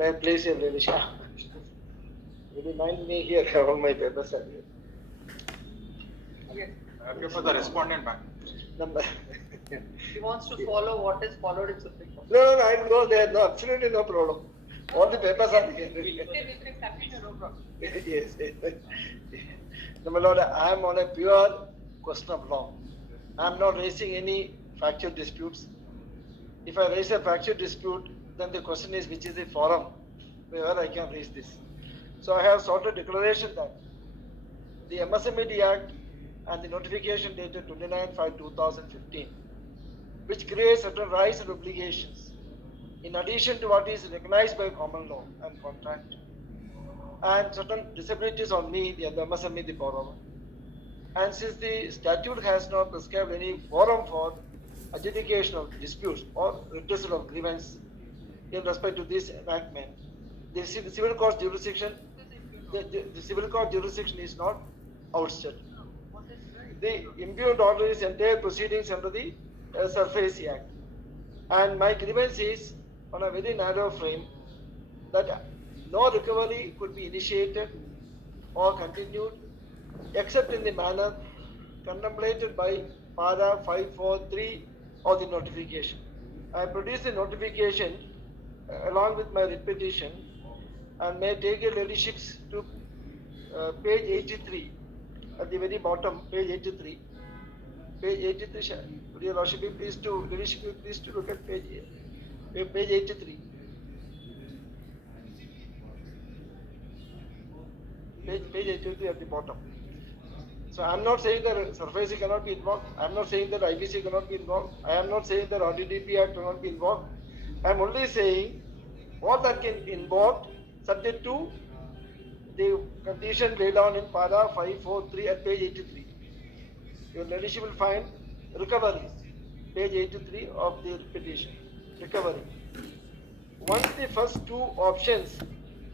May I place your leadership? You remind me here, all my papers are here. Okay. Okay, for the respondent back. Number. He wants to follow what is followed in Supreme Court. No, I'll go there. No, absolutely no problem. All the papers are here. No problem. Yes. No, my Lord, I am on a pure question of law. I am not raising any factual disputes. If I raise a factual dispute, then the question is which is the forum where I can raise this. So I have sought a declaration that the MSMED Act and the notification dated 29/5/2015, which creates certain rights and obligations in addition to what is recognized by common law and contract, and certain disabilities on me, the MSME, the borrower. And since the statute has not prescribed any forum for adjudication of disputes or redressal of grievance in respect to this enactment, the civil court jurisdiction, the civil court jurisdiction is not ousted. The impugned order is entire proceedings under the SARFAESI Act, and my grievance is on a very narrow frame that no recovery could be initiated or continued except in the manner contemplated by para 543 of the notification. I produced the notification along with my writ petition, and may take your leaderships to page 83 at the very bottom, page 83. Page 83. Would your Lordship be pleased to look at page 83. Page 83 at the bottom. So I am not saying that SARFAESI cannot be involved. I am not saying that IBC cannot be involved. I am not saying that RDDP Act cannot be involved. I am only saying what that can involve subject to the condition laid down in para 543 at page 83. Your leadership will find recovery, page 83 of the petition. Recovery. Once the first two options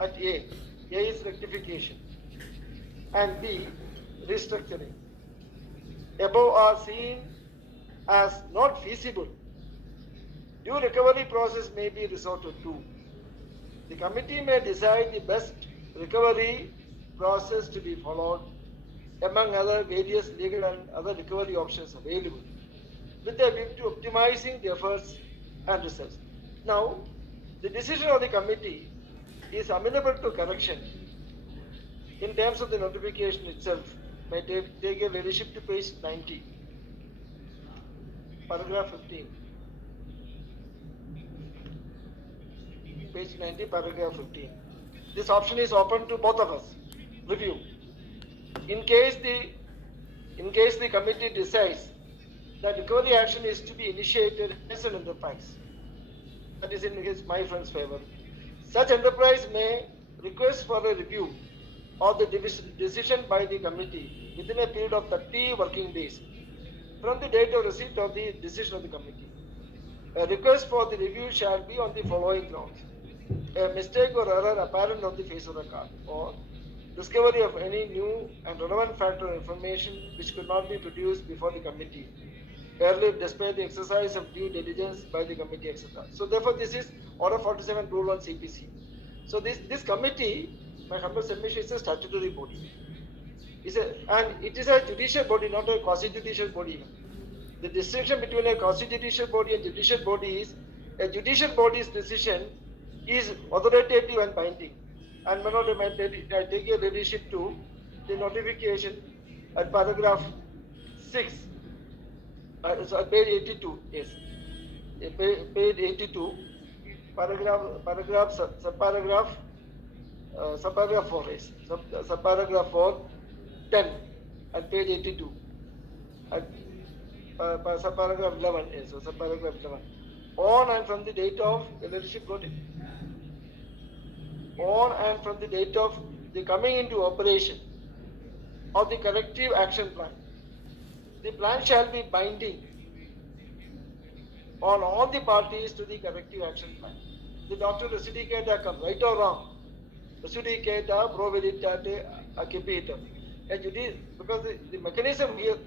at A is rectification and B, restructuring, above are seen as not feasible, due recovery process may be resorted to. The committee may decide the best recovery process to be followed among other various legal and other recovery options available, with a view to optimizing the efforts and results. Now, the decision of the committee is amenable to correction in terms of the notification itself. May take your leadership to page 90, paragraph 15. Page 90, paragraph 15. This option is open to both of us. Review. In case the committee decides that recovery action is to be initiated as an enterprise, that is in my friend's favor, such enterprise may request for a review of the decision by the committee within a period of 30 working days from the date of receipt of the decision of the committee. A request for the review shall be on the following grounds: a mistake or error apparent on the face of the card, or discovery of any new and relevant factor or information which could not be produced before the committee, earlier despite the exercise of due diligence by the committee, etc. So therefore, this is Order 47, Rule 1 CPC. So this committee, my humble submission, is a statutory body. And it is a judicial body, not a quasi-judicial body. The distinction between a quasi-judicial body and judicial body is a judicial body's decision is authoritative and binding. And my Lord, I take your leadership to the notification at paragraph 6, so at page 82, yes, page 82, subparagraph 4, yes, subparagraph 4, 10, at page 82, at subparagraph 11, yes, so subparagraph 11, on and from the date of the leadership got it. On and from the date of the coming into operation of the corrective action plan, the plan shall be binding on all the parties to the corrective action plan. The doctrine recidicata comes, right or wrong. Recidicata pro veritate accipitum. Because the mechanism here.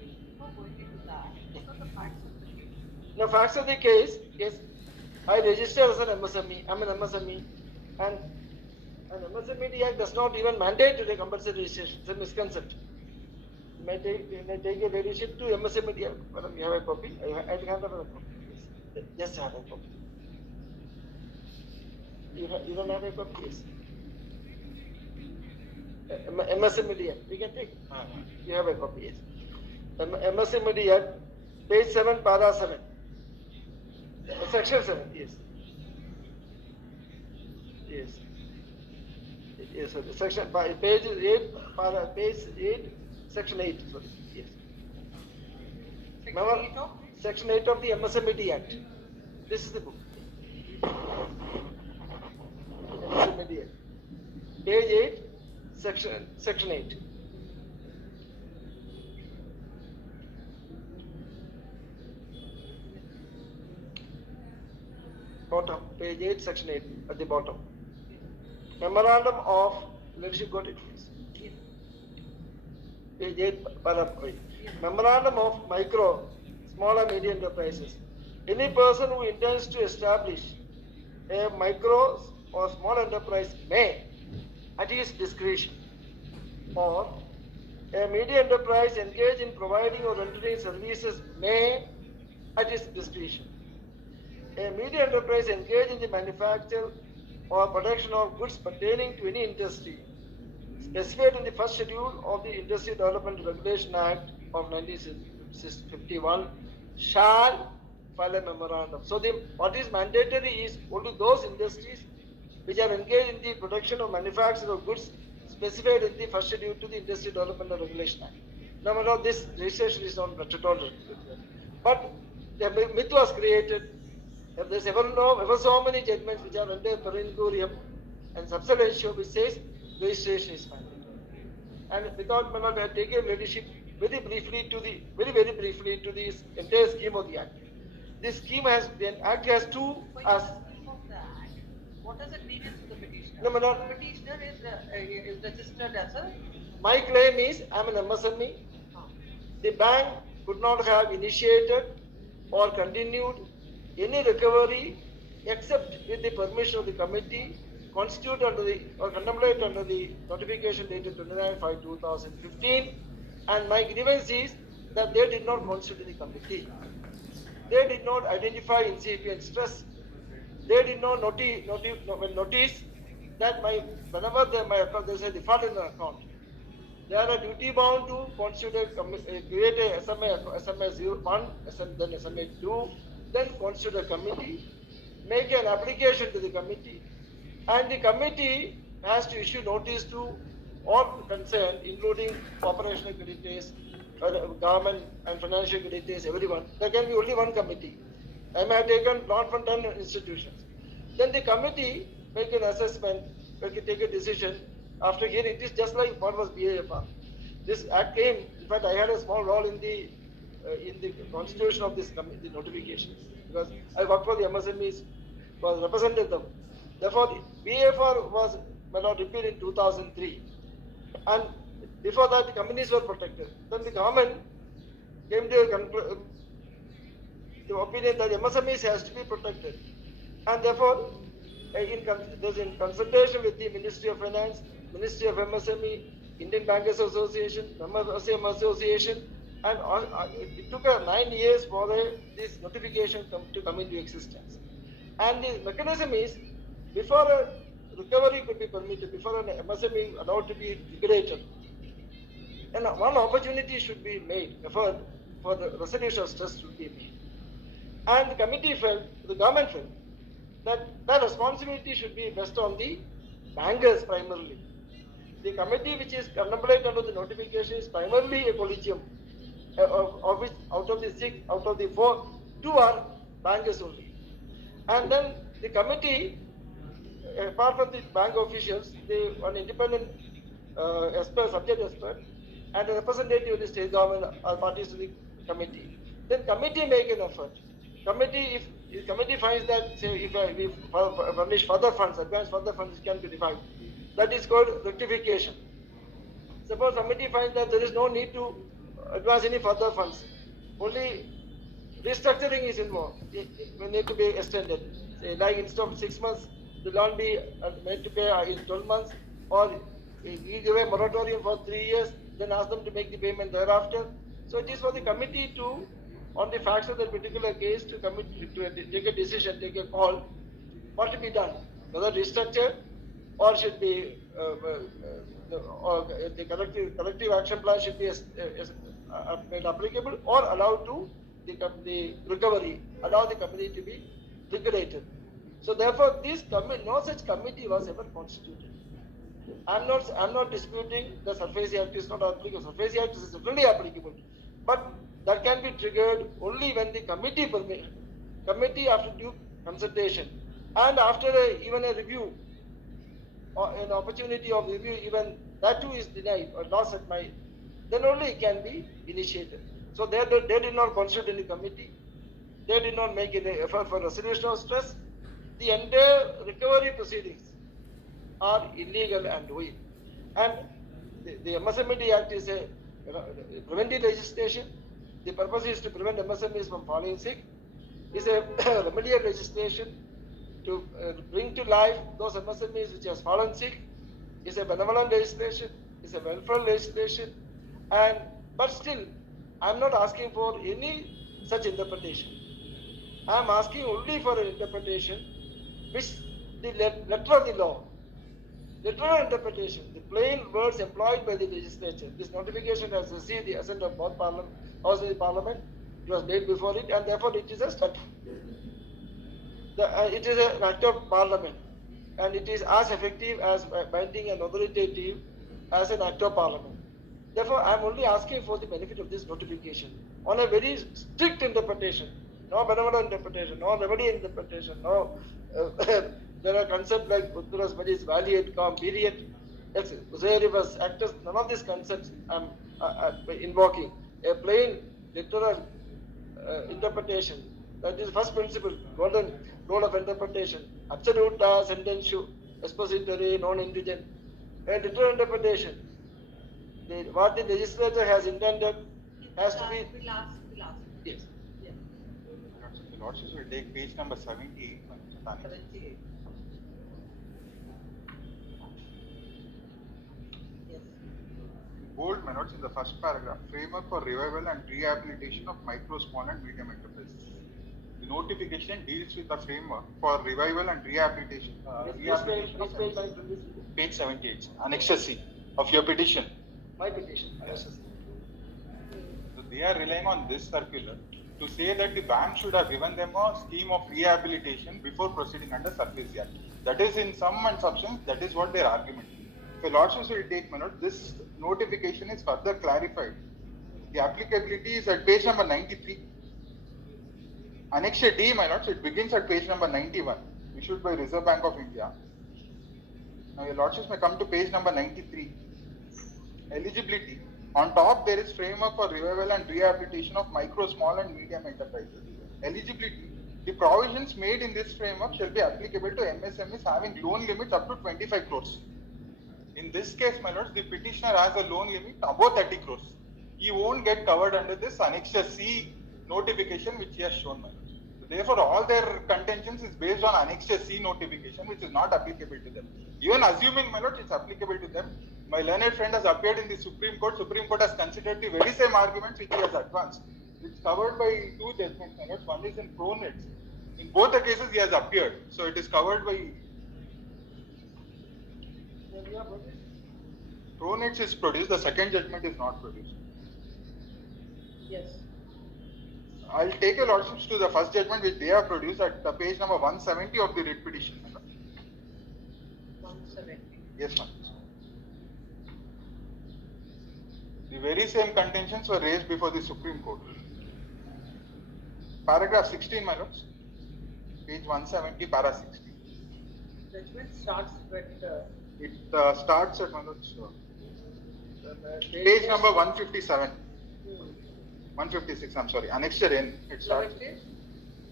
Now, facts of the case is I register as an MSME. I'm an MSME. And MSMED Act does not even mandate to the compulsory registration. It's a misconception. You may take a leadership to MSMED Act. Madam, you have a copy? I can have a copy. Yes. Just have a copy. You don't have a copy? Yes. MSMED Act. We can take it. You have a copy? Yes. MSMED Act, page 7, para 7. Section 7, yes. Yes. Yes, sir. Section, page 8, page 8, section 8, sorry. Yes. Remember, section 8 of the MSMED Act. This is the book. MSMED Act. Page 8, section 8. Bottom, page 8, section 8, at the bottom. Memorandum of leadership, got it, please. Page 8, paragraph 8. Memorandum of micro, small and medium enterprises. Any person who intends to establish a micro or small enterprise may, at his discretion, or a medium enterprise engaged in providing or rendering services may, at his discretion. A medium enterprise engaged in the manufacture or production of goods pertaining to any industry specified in the first schedule of the Industry Development Regulation Act of 1951 shall file a memorandum. So what is mandatory is only those industries which are engaged in the production or manufacture of goods specified in the first schedule to the Industry Development Regulation Act. Now, this registration is not at all. But the myth was created. There's ever so many judgments which are under per incuriam and substantial which says registration is mandatory. And without taking leadership very briefly to this entire scheme of the Act. This scheme the Act has two as. What does it mean to the petitioner? No, no. The petitioner is registered as a. My claim is I'm an MSME. The bank could not have initiated or continued any recovery except with the permission of the committee constituted under the or contemplated under the notification dated 29/5/2015, and my grievance is that they did not constitute the committee. They did not identify incipient stress. They did not notice that whenever there is a default in the account, they are duty bound to constitute create a SMA 01, then SMA 2, then constitute a committee, make an application to the committee, and the committee has to issue notice to all concerned, including operational creditors, government and financial creditors, everyone. There can be only one committee. I may have taken not from 10 institutions. Then the committee make an assessment, take a decision. After hearing, it is just like what was BAFR. This act came, in fact, I had a small role in the constitution of this committee, the notifications, because I worked for the MSMEs, represented them. Therefore, the BAFR was repealed in 2003. And before that, the companies were protected. Then the government came to the opinion that MSMEs has to be protected. And therefore, in consultation with the Ministry of Finance, Ministry of MSME, Indian Bankers Association, MSM Association, and it took 9 years for this notification to come into existence. And the mechanism is, before a recovery could be permitted, before an MSME allowed to be liquidated, and one opportunity should be made, effort for the resolution of stress should be made. And the committee felt, the government felt, that responsibility should be vested on the bankers primarily. The committee which is contemplated under the notification is primarily a collegium, of which out of the 6, out of the 4, 2 are bankers only. And then the committee, apart from the bank officials, an independent expert, subject expert, and a representative of the state government are parties to the committee. Then committee make an effort. If the committee finds that, say, if we furnish further funds, advance further funds can be defined, that is called rectification. Suppose committee finds that there is no need to advance any further funds, only restructuring is involved, it will need to be extended. Say, like instead of 6 months, the loan be made to pay in 12 months, or we give a moratorium for 3 years, then ask them to make the payment thereafter. So it is for the committee to, on the facts of that particular case, to take a decision, take a call, what to be done, whether restructure or should be or the collective action plan should be made applicable, or allowed to the recovery, allow the company to be liquidated. So therefore, no such committee was ever constituted. I'm not disputing the SARFAESI Act is not applicable. SARFAESI Act is certainly applicable, but that can be triggered only when the committee after due consultation and after even a review or an opportunity of review, even that too is denied or lost at my, then only it can be initiated. So they did not constitute any committee. They did not make any effort for resolution of stress. The entire recovery proceedings are illegal and void. And the MSME Act is a preventive legislation. The purpose is to prevent MSMEs from falling sick. It's a remedial legislation to bring to life those MSMEs which has fallen sick. It's a benevolent legislation. It's a welfare legislation. But still, I'm not asking for any such interpretation. I'm asking only for an interpretation which the letter of the law, literal interpretation, the plain words employed by the legislature. This notification has received the assent of both houses of the parliament. It was laid before it, and therefore it is a statute. It is an act of parliament, and it is as effective as binding and authoritative as an act of parliament. Therefore, I am only asking for the benefit of this notification on a very strict interpretation, no benevolent interpretation, no remedy interpretation, no. There are concepts like Uttaras Majis, valiant, calm, period, Useribus, actors, none of these concepts I'm invoking. A plain, literal interpretation. That is first principle, golden rule of interpretation. Absolute sentential, expository, non-indigent. A literal interpretation. What the legislature has intended has to be. We'll ask. Yes. Yeah. The Lordships will take page number 78. 78. Yes. Bold minutes in the first paragraph, framework for revival and rehabilitation of micro, small and medium enterprises. The notification deals with the framework for revival and rehabilitation. Page 78, Annexure C of your petition. My petition. Yes. So they are relying on this circular to say that the bank should have given them a scheme of rehabilitation before proceeding under SARFAESI Act. That is in sum and substance, that is what their argument is. So Lordships will take note, this notification is further clarified. The applicability is at page number 93. Annexure D, my lords, it begins at page number 91, issued by Reserve Bank of India. Now your lordships may come to page number 93. Eligibility. On top there is framework for revival and rehabilitation of micro, small and medium enterprises. Eligibility. The provisions made in this framework shall be applicable to MSMEs having loan limits up to 25 crores. In this case, my lords, the petitioner has a loan limit above 30 crores. He won't get covered under this Annexure C notification which he has shown, my lords. So therefore, all their contentions is based on Annexure C notification which is not applicable to them. Even assuming, my lords, it's applicable to them, my learned friend has appeared in the Supreme Court. Supreme Court has considered the very same arguments which he has advanced. It's covered by two judgments, my lords. One is in ProNets. In both the cases, he has appeared. So it is covered by. ProNets is produced. The second judgment is not produced. Yes. I'll take your lordships to the first judgment which they have produced at page number 170 of the writ petition. 170. Yes, ma'am. The very same contentions were raised before the Supreme Court. Paragraph 16, my lords. Page 170, para 16. Judgment starts with. It starts at, my lords, page number 157. 156, I'm sorry. Annexure N. It starts.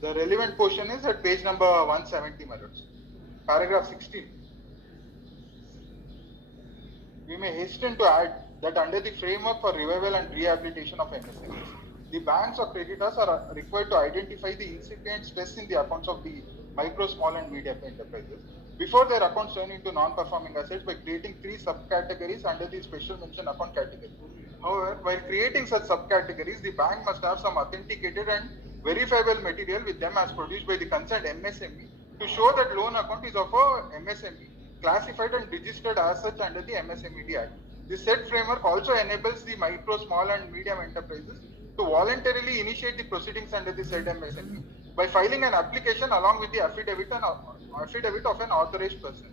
The relevant portion is at page number 170, my lords. Paragraph 16. We may hasten to add that under the framework for revival and rehabilitation of MSMEs, the banks or creditors are required to identify the incipient stress in the accounts of the micro, small and medium enterprises before their accounts turn into non-performing assets by creating 3 subcategories under the special mention account category. However, while creating such subcategories, the bank must have some authenticated and verifiable material with them as produced by the concerned MSME to show that loan account is of a MSME, classified and registered as such under the MSMED Act. This said framework also enables the micro, small and medium enterprises to voluntarily initiate the proceedings under the said MSME by filing an application along with the affidavit of an authorized person.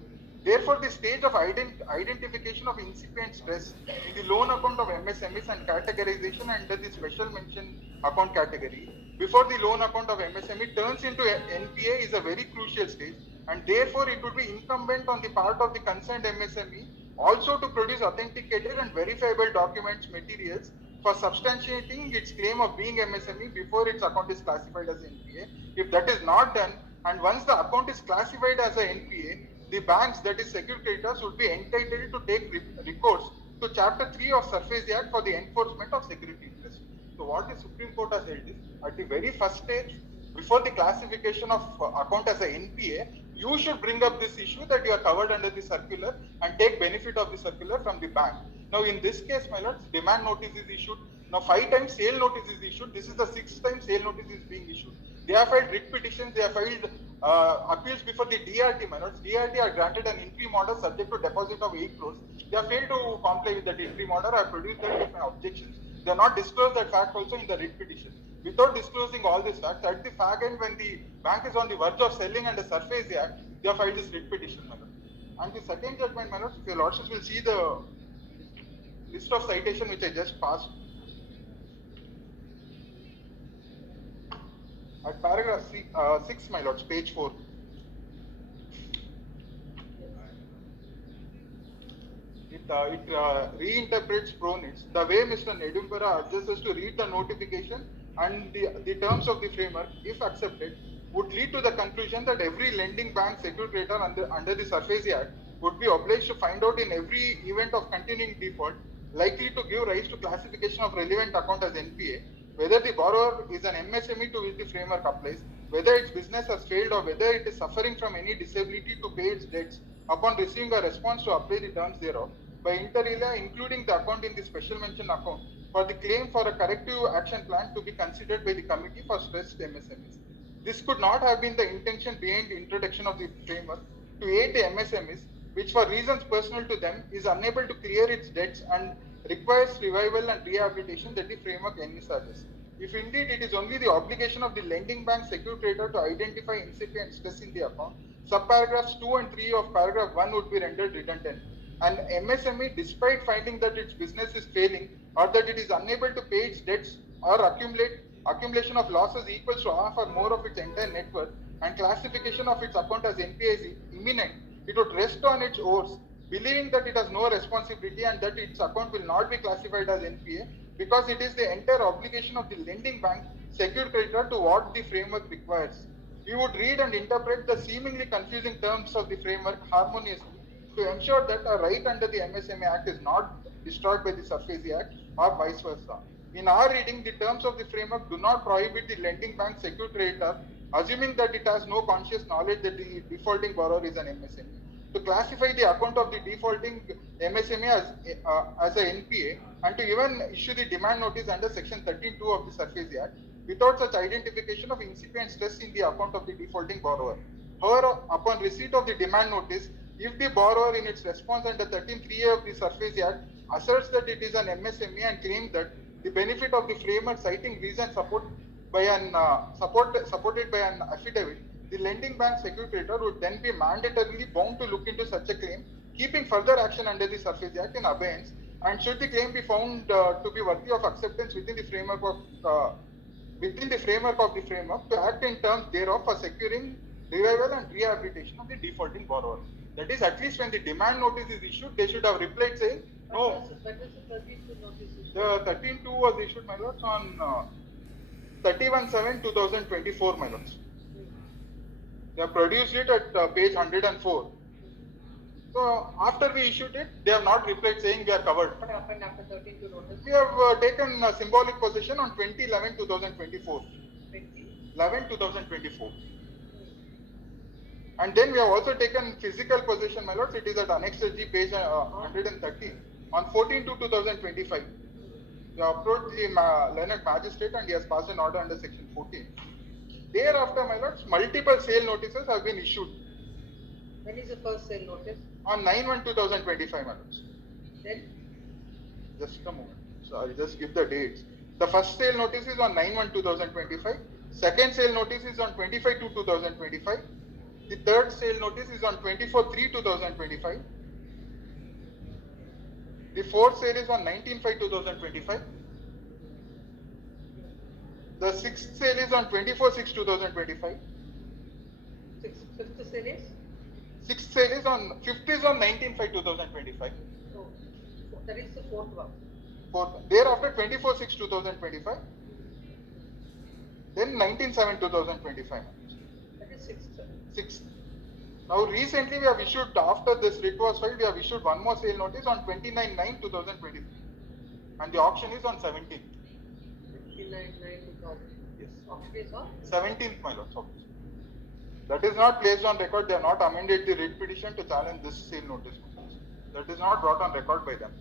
Therefore, the stage of identification of incipient stress in the loan account of MSMEs and categorization under the special mention account category before the loan account of MSME turns into NPA is a very crucial stage, and therefore it would be incumbent on the part of the concerned MSME also to produce authenticated and verifiable documents materials for substantiating its claim of being MSME before its account is classified as NPA. If that is not done, and once the account is classified as a NPA, the banks, that is secured creditors, would be entitled to take recourse to Chapter 3 of SARFAESI Act for the enforcement of security interest. So what the Supreme Court has held is, at the very first stage, before the classification of account as a NPA, you should bring up this issue that you are covered under the circular and take benefit of the circular from the bank. Now in this case, my lords, demand notice is issued. Now 5 times sale notice is issued. This is the 6th time sale notice is being issued. They have filed writ petitions, they have filed appeals before the DRT, my lords. DRT are granted an interim order subject to deposit of 8 crores. They have failed to comply with that interim order. I produced that with my objections. They have not disclosed that fact also in the writ petition. Without disclosing all these facts, at the fag end, when the bank is on the verge of selling under SARFAESI Act, they have filed this writ petition, my lord. And the second judgment, my lords, your lordships will see the list of citation which I just passed. At paragraph 6, my lords, page 4. It reinterprets pronouns. The way Mr. Nedumbara urges us to read the notification and the terms of the framework, if accepted, would lead to the conclusion that every lending bank secured creditor under the SARFAESI Act would be obliged to find out in every event of continuing default likely to give rise to classification of relevant account as NPA, whether the borrower is an MSME to which the framework applies, whether its business has failed or whether it is suffering from any disability to pay its debts upon receiving a response to apply the terms thereof, by inter alia including the account in the special mention account for the claim for a corrective action plan to be considered by the committee for stressed MSMEs. This could not have been the intention behind the introduction of the framework to aid the MSMEs, which for reasons personal to them is unable to clear its debts and requires revival and rehabilitation that the framework envisages. If indeed it is only the obligation of the lending bank secured creditor to identify incipient stress in the account, subparagraphs 2 and 3 of paragraph 1 would be rendered redundant. And MSME, despite finding that its business is failing or that it is unable to pay its debts or accumulation of losses equals to half or more of its entire net worth and classification of its account as NPA is imminent, it would rest on its oars, believing that it has no responsibility and that its account will not be classified as NPA because it is the entire obligation of the lending bank secured creditor to what the framework requires. We would read and interpret the seemingly confusing terms of the framework harmoniously to ensure that a right under the MSME Act is not destroyed by the SARFAESI Act or vice versa. In our reading, the terms of the framework do not prohibit the lending bank secured creditor, assuming that it has no conscious knowledge that the defaulting borrower is an MSME, to classify the account of the defaulting MSME as a NPA and to even issue the demand notice under section 13(2) of the SARFAESI Act without such identification of incipient stress in the account of the defaulting borrower. However, upon receipt of the demand notice, if the borrower in its response under 13(3)(a) of the SARFAESI Act asserts that it is an MSME and claims that the benefit of the framework citing reasons supported by an affidavit, the lending bank secured creditor would then be mandatorily bound to look into such a claim, keeping further action under the SARFAESI Act in abeyance, and should the claim be found to be worthy of acceptance within the framework of the framework, to act in terms thereof for securing revival and rehabilitation of the defaulting borrower. That is, at least when the demand notice is issued, they should have replied saying, no. When was the 13(2) notice issued? The 13(2) was issued, my lords, on 31/7/2024, my lords. They have produced it at page 104. So after we issued it, they have not replied saying we are covered. What happened after 13(2) notice? We have taken symbolic possession on 20/11/2024. 20? 11/2024. And then we have also taken physical possession, my lords. It is at Annex G, page 130. On 14/2/2025, we approached the learned magistrate and he has passed an order under section 14. Thereafter, my lords, multiple sale notices have been issued. When is the first sale notice? On 9/1/2025, my lords. Then? Just a moment. So I'll just give the dates. The first sale notice is on 9/1/2025. Second sale notice is on 25/2/2025. The third sale notice is on 24/3/2025. The fourth sale is on 19/5/2025. The sixth sale is on 24/6/2025. Fifth sale is? Sixth sale is on, fifth is on 19/5/2025. So, that is the fourth one. Fourth. Thereafter 24/6/2025. Then 19/7/2025. That is sixth. Sixth. Now recently we have issued, after this writ was filed, we have issued one more sale notice on 29/9/2023. And the auction is on 17th. 29/9/2000. Yes. Auction is on? 17th, my lord. That is not placed on record. They have not amended the writ petition to challenge this sale notice. That is not brought on record by them.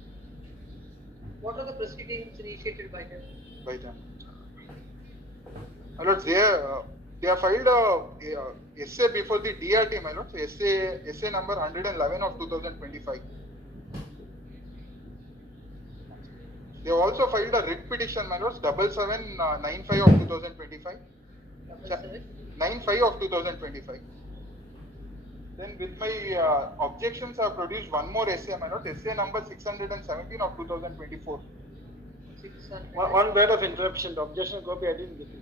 What are the proceedings initiated by them? By them. My lords, they have filed a essay before the DRT, my lords. Essay number 111 of 2025. They have also filed a writ petition, my lords, 7795 of 2025. 95 of 2025. Then with my objections, I have produced one more essay, my lord. Essay number 617 of 2024. 600. One word of interruption. The objection copy I didn't get it.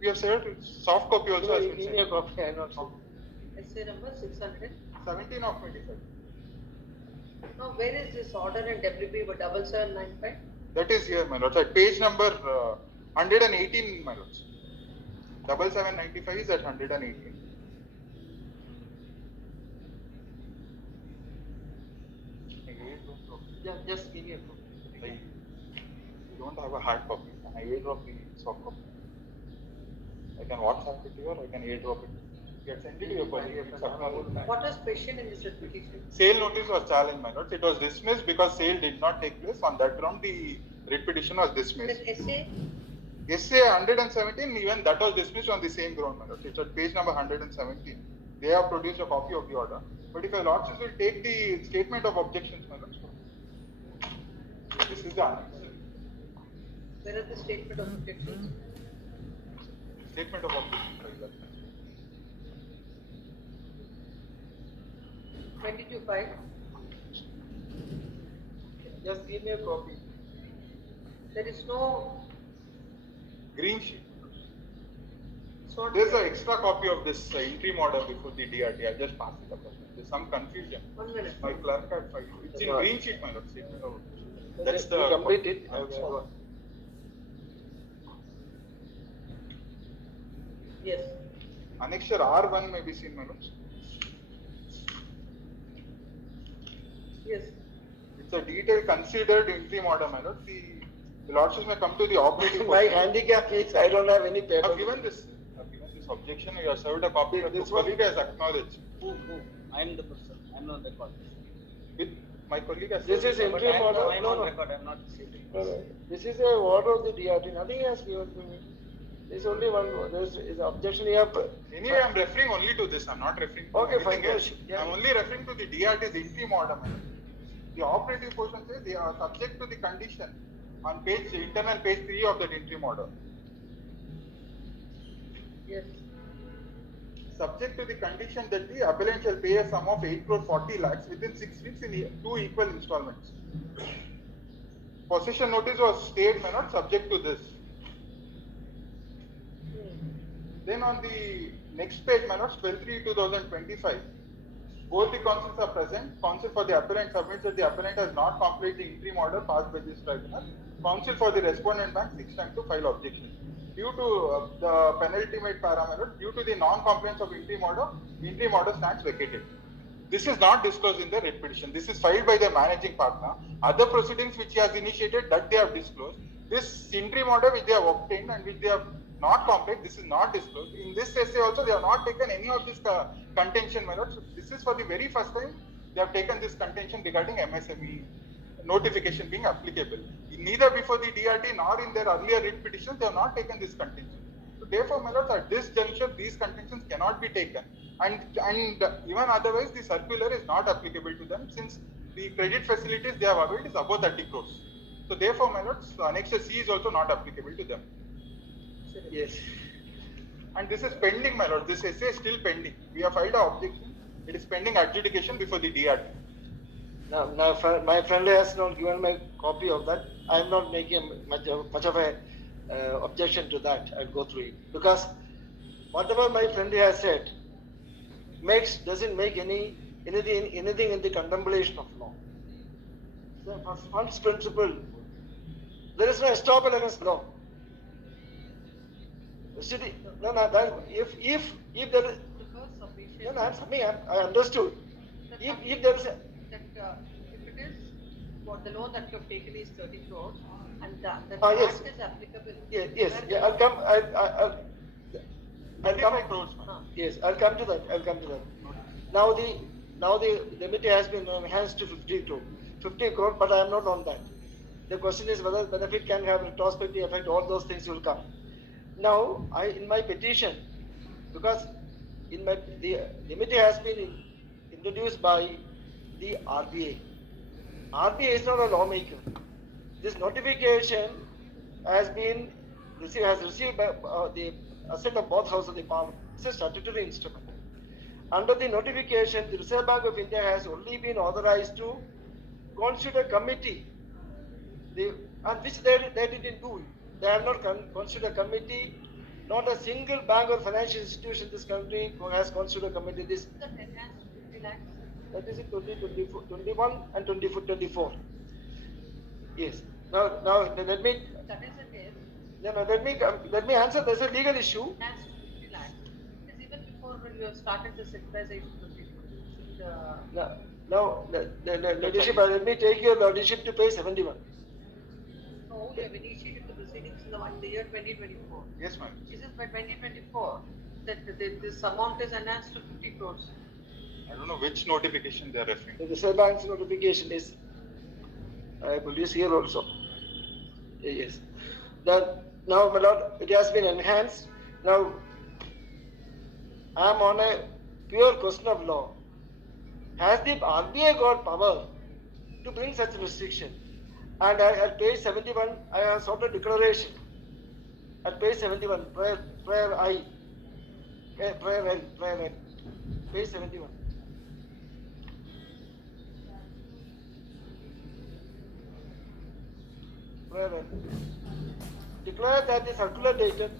We have said soft copy also has been In sent. your copy I not seen. Essay number 600. 17 of 25. Now, where is this order in WP 7795? That is here, my lords. At page number 118, my lords. 7795 is at 118. Yeah, just give me a copy. I don't have a hard copy. Can I airdrop the soft copy? I can WhatsApp it to you or I can airdrop it. You can send it to your colleague. What was questioned in this petition? Sale notice was challenged, my lords. It was dismissed because sale did not take place. On that ground, the writ petition was dismissed. This essay? Essay 117, even that was dismissed on the same ground, my lords. It's at page number 117. They have produced a copy of the order. But if your lordships will take the statement of objections, my lords. This is the annex. Where are the statement of objections? Statement of objections. 22.5. Just give me a copy. There is no. Green sheet. It's not There's there. an extra copy of this interim order before the DRT. I just passed it up. There's some confusion. 1 minute. My clerk had filed. It's in green sheet, my lord. Statement of objections. That's You the complete it. Okay. Yes. Annexure R1 may be seen, my lords. Yes. It's a detailed considered interim order, my lord. The lordships may come to the operative. My handicap is I don't have any paper. I've given this objection. You have served a copy. This This one? colleague has acknowledged. Who? I am the person. I am on record. With my colleague has. This served is a interim copy. order. I am No, on no. record. I am not receiving. This is a order of the DRT. Nothing has given to me. There's only one. There's is objection here. Anyway, I'm referring only to this. I'm not referring to Okay, fine. anything else. Yeah. I'm only referring to the DRT's interim order, my lord. The operative portion says they are subject to the condition on internal page 3 of that interim order. Yes. Subject to the condition that the appellant shall pay a sum of 8 crore 40 lakhs within 6 weeks in 2 equal installments. Possession notice was stayed, may not subject to this. Then on the next page, my lords, 12/3/2025, both the counsels are present. Counsel for the appellant submits that the appellant has not completed the interim order passed by this tribunal. Counsel for the respondent bank 6 times to file objection. Due to the penultimate parameter, due to the non-compliance of interim order stands vacated. This is not disclosed in the writ petition. This is filed by the managing partner. Other proceedings which he has initiated that they have disclosed. This interim order which they have obtained and which they have not complete. This is not disclosed. In this essay also, they have not taken any of this contention, my lord. So this is for the very first time they have taken this contention regarding MSME notification being applicable. Neither before the DRT nor in their earlier writ petitions, they have not taken this contention. So therefore, my lord, at this juncture, these contentions cannot be taken. And even otherwise, the circular is not applicable to them since the credit facilities they have availed is above 30 crores. So therefore, my lords, Annexure C is also not applicable to them. Yes. And this is pending, my lord. This essay is still pending. We have filed an objection. It is pending adjudication before the DRT. Now, my friend has not given me a copy of that. I am not making much of a objection to that. I'll go through it because whatever my friend has said doesn't make anything in the contemplation of law. So first principle, there is no estoppel against law. If there is I understood. If there is a if it is what the loan that you have taken is 30 crores and the yes. tax is applicable. Yes. I'll come. I'll come. Crores, Yes, I'll come to that. Now the limit has been enhanced to 50 crore, but I am not on that. The question is whether benefit can have retrospective effect. All those things will come. Now, in my petition, because the limit has been introduced by the RBI. RBI is not a lawmaker. This notification has received by the assent of both houses of the Parliament. It's a statutory instrument. Under the notification, the Reserve Bank of India has only been authorized to constitute a committee, and which they didn't do. They have not constituted a committee. Not a single bank or financial institution in this country has constituted a committee. This That enhanced 50 lakhs. that is in 2021 and 2024. Yes. Now let me. That is the case. Let me answer. There's a legal issue. Enhanced 50 lakhs. It's even before you have started the securitization procedure. Now, the leadership. Let me take your leadership to page 71. No, you have initiated the proceedings in the year 2024. Yes, ma'am. This is by 2024 that this amount is enhanced to 50 crores. I don't know which notification they are referring to. The Reserve Bank's notification is I produce here also. Yes. Now, my lord, it has been enhanced. Now, I am on a pure question of law. Has the RBI got power to bring such restriction? And at page 71, I have sought a declaration. At page 71, prayer I, prayer L, page 71. Prayer L. Declare that the circular dated,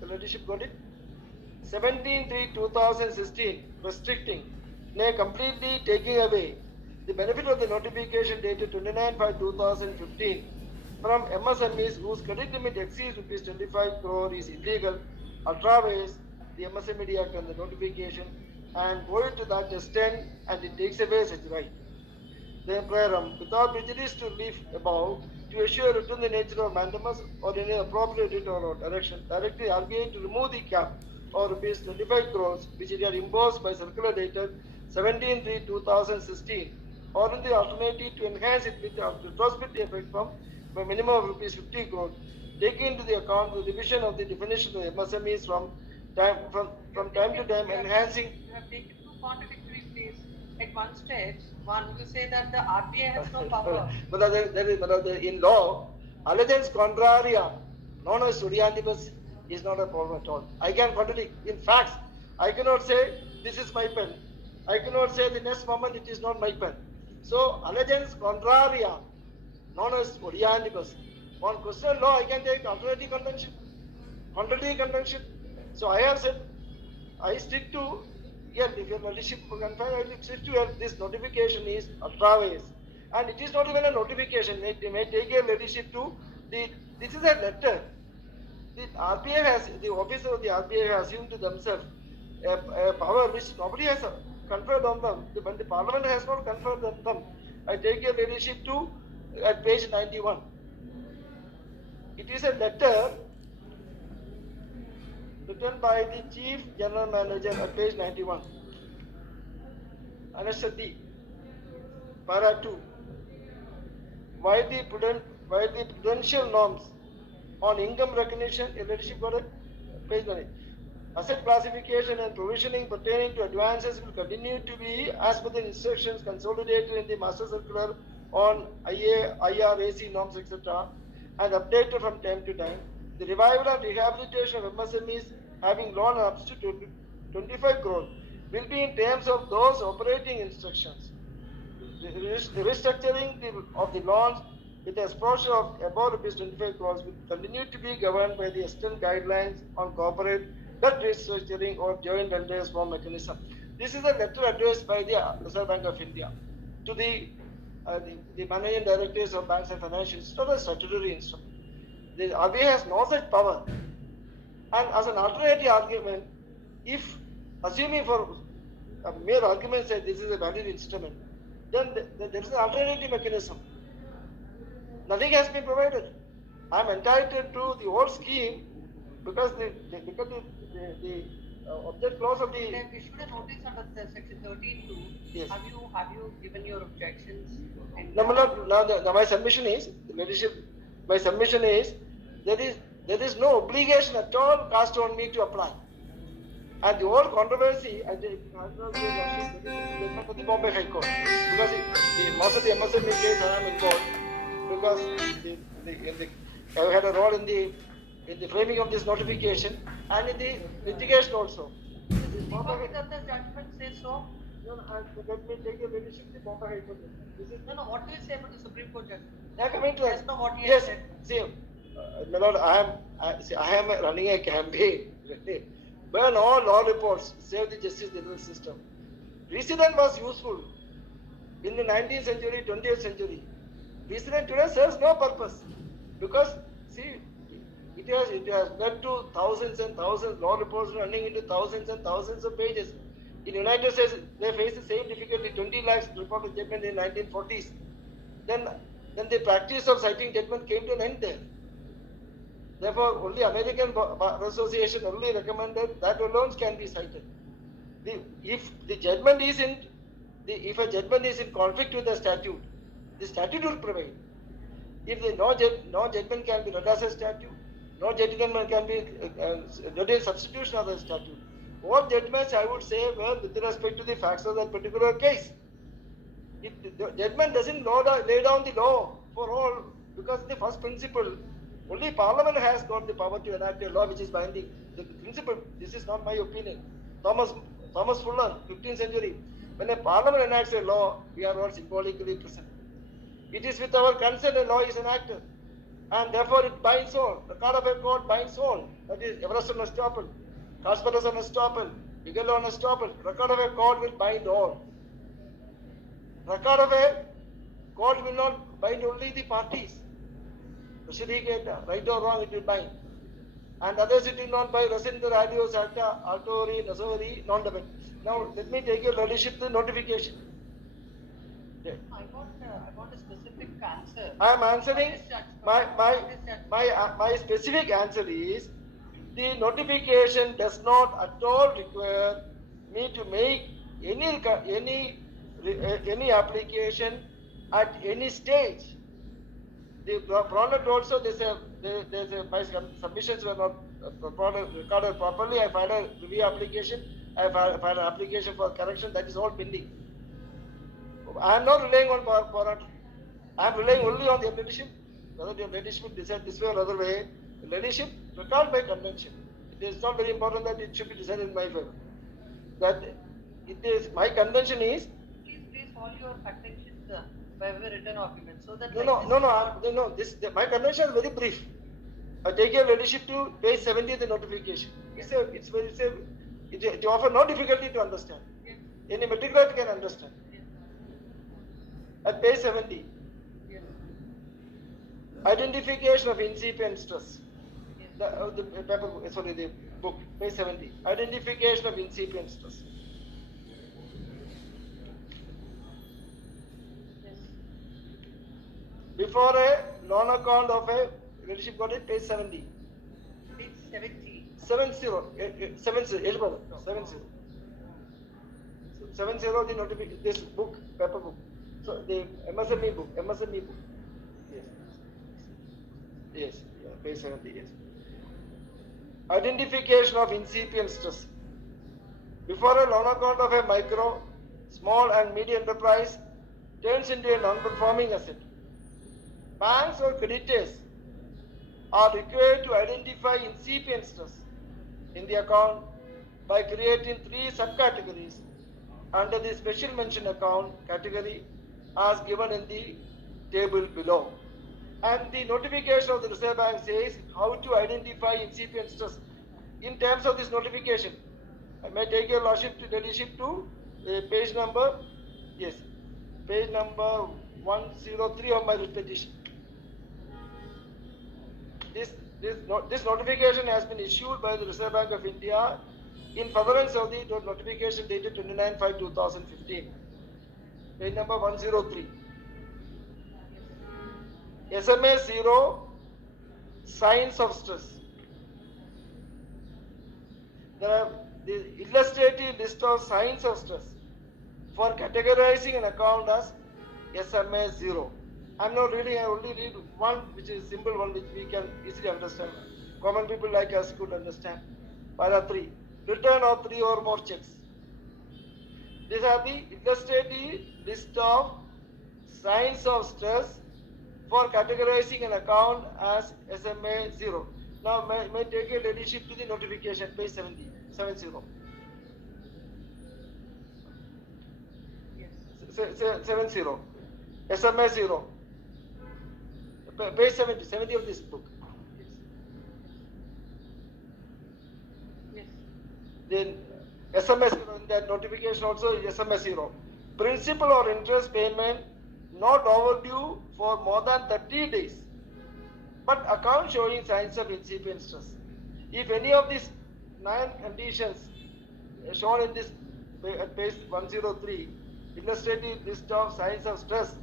the leadership got it, 17/3/2016, restricting, nay, completely taking away the benefit of the notification dated 29/5/2015 from MSMEs whose credit limit exceeds rupees 25 crore is illegal, ultravies the MSME Act and the notification, and going to that extent, and it takes away such right. Then without prejudice to leave above, to assure return the nature of mandamus or any appropriate writ or direction, directly RBI to remove the cap or rupees 25 crores which it had imposed by circular dated 17/3/2016, or in the alternative to enhance it with a retrospective effect from a minimum of rupees 50 crores, taking into the account the revision of the definition of MSMEs from time to time, enhancing. You have taken two contradictory plays. At one stage, you say that the RBI has no power. But in law, allegiance contraria, known as Suryanibus, is not a problem at all. I can contradict. In fact, I cannot say this is my pen. I cannot say the next moment it is not my pen. So, allegiance contraria, known as Suryanibus. On question law, I can take alternative convention. So, I have said, I stick to. Yes, if your leadership confirm, I will stick to this notification is ultravies. And it is not even a notification. They may take a leadership to this is a letter. The RBI has, the officer of the RBI has assumed to themselves a power which nobody has conferred on them. When the Parliament has not conferred on them, I take a leadership to at page 91. It is a letter written by the Chief General Manager at page 91. Annexure D, para 2. Why the prudential norms on income recognition, a leadership got it? Page 9. Asset classification and provisioning pertaining to advances will continue to be as per the instructions consolidated in the Master Circular on IRAC norms, etc., and updated from time to time. The revival and rehabilitation of MSMEs having grown up to 25 crore will be in terms of those operating instructions. The restructuring of the loans with exposure of above rupees 25 crores will continue to be governed by the extant guidelines on corporate debt restructuring or joint lenders form mechanism. This is a letter addressed by the Reserve Bank of India to the managing directors of banks and financial institutions. It's not a statutory instrument. The RBI has no such power. And as an alternative argument, if assuming for a mere argument say this is a valid instrument, then there is an alternative mechanism. Nothing has been provided. I am entitled to the whole scheme because the object clause of the. They have issued a notice under the section 13(2). Yes. Have you given your objections? No, my submission is leadership. My submission is there is no obligation at all cast on me to apply. And the whole controversy, I think, for the Bombay High Court, because most of the MSME case I am involved, because I had a role in the framing of this notification and in the litigation also. Does the judgment say so? No, let me take a leadership to Bombay High Court. No, what do you say about the Supreme Court judgment? I am coming to Yes, no, what he has said. See, my lord, I am running a campaign. Burn all law reports, save the justice legal system. Precedent was useful in the 19th century, 20th century. Precedent today serves no purpose because see, it has led to thousands and thousands law reports running into thousands and thousands of pages. In United States, they face the same difficulty. 20 lakhs reported judgment in 1940s. Then the practice of citing judgment came to an end there. Therefore, only American Bar Association only recommended that alone can be cited. If a judgment is in conflict with the statute will prevail. If no judgment can be read as a statute, no judgment can be read in substitution of the statute. All judgments, I would say, were with respect to the facts of that particular case. If the judgment doesn't lay down the law for all, because the first principle, only Parliament has got the power to enact a law which is binding. The principle, this is not my opinion. Thomas Fuller, 15th century, when a Parliament enacts a law, we are all symbolically present. It is with our consent a law is enacted, and therefore it binds all. The card of a court binds all. That is, Everest on estoppel, Casperus on estoppel, Bigelow on estoppel. Record of a court will bind all. Record of a court will not bind only the parties. Right or wrong, it will bind. And others it will not bind. Resident radio, Salta, Altori, Nazori, non-debit. Now let me take your leadership to notification. Yeah. I want a specific answer. I am answering. What is judgment? My specific answer is the notification does not at all require me to make any application at any stage. The product also my submissions were not recorded properly. I filed a review application. I filed an application for correction. That is all pending. I am not relying on product. I am relying only on the leadership. Whether your leadership decide this way or other way, the leadership record by convention. It is not very important that it should be decided in my favor. That it is my convention is. Please follow your contentions by a written document so that. No. My convention is very brief. I take your leadership to page 70 of the notification. It offers no difficulty to understand. Yes. Any matriculate can understand. Yes. At page 70, Yes. identification of incipient stress. Yes. The book, page 70. Identification of incipient stress. Yes. Before a loan account of a leadership got it, page 70. Page 70. 70, 70. 70, the notification, this book, paper book. So the MSME book. Yes. Yes, yeah, page 70, yes. Identification of incipient stress. Before a loan account of a micro, small and medium enterprise turns into a non-performing asset, banks or creditors are required to identify incipient stress in the account by creating 3 subcategories under the special mention account category as given in the table below. And the notification of the Reserve Bank says how to identify incipient stress in terms of this notification. I may take your lordship to page number, yes, page number 103 of my petition. This notification has been issued by the Reserve Bank of India in furtherance of the notification dated 29/5/2015. Page number 103. SMA 0, signs of stress. There are the illustrative list of signs of stress for categorizing an account as SMA 0. I'm not reading, I only read one which is simple one which we can easily understand. Common people like us could understand. Para 3. Return of 3 or more checks. These are the illustrative list of signs of stress for categorizing an account as SMA 0. Now may take a leadership to the notification, page 70. Yes. 70. SMA 0. Page 70 of this book. Yes. Then SMS 0, in that notification also is SMS 0. Principal or interest payment not overdue for more than 30 days, but account showing signs of incipient stress. If any of these 9 conditions shown in this at page 103, illustrative list of signs of stress,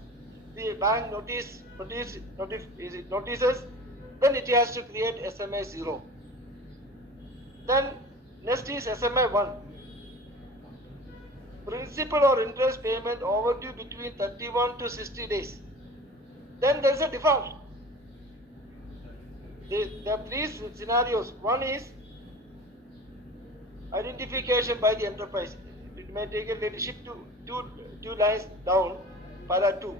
the bank notices, then it has to create SMA 0. Then next is SMA 1. Principal or interest payment overdue between 31 to 60 days. Then there is a default. There are 3 scenarios. One is identification by the enterprise. It may take a leadership to two lines down, para 2.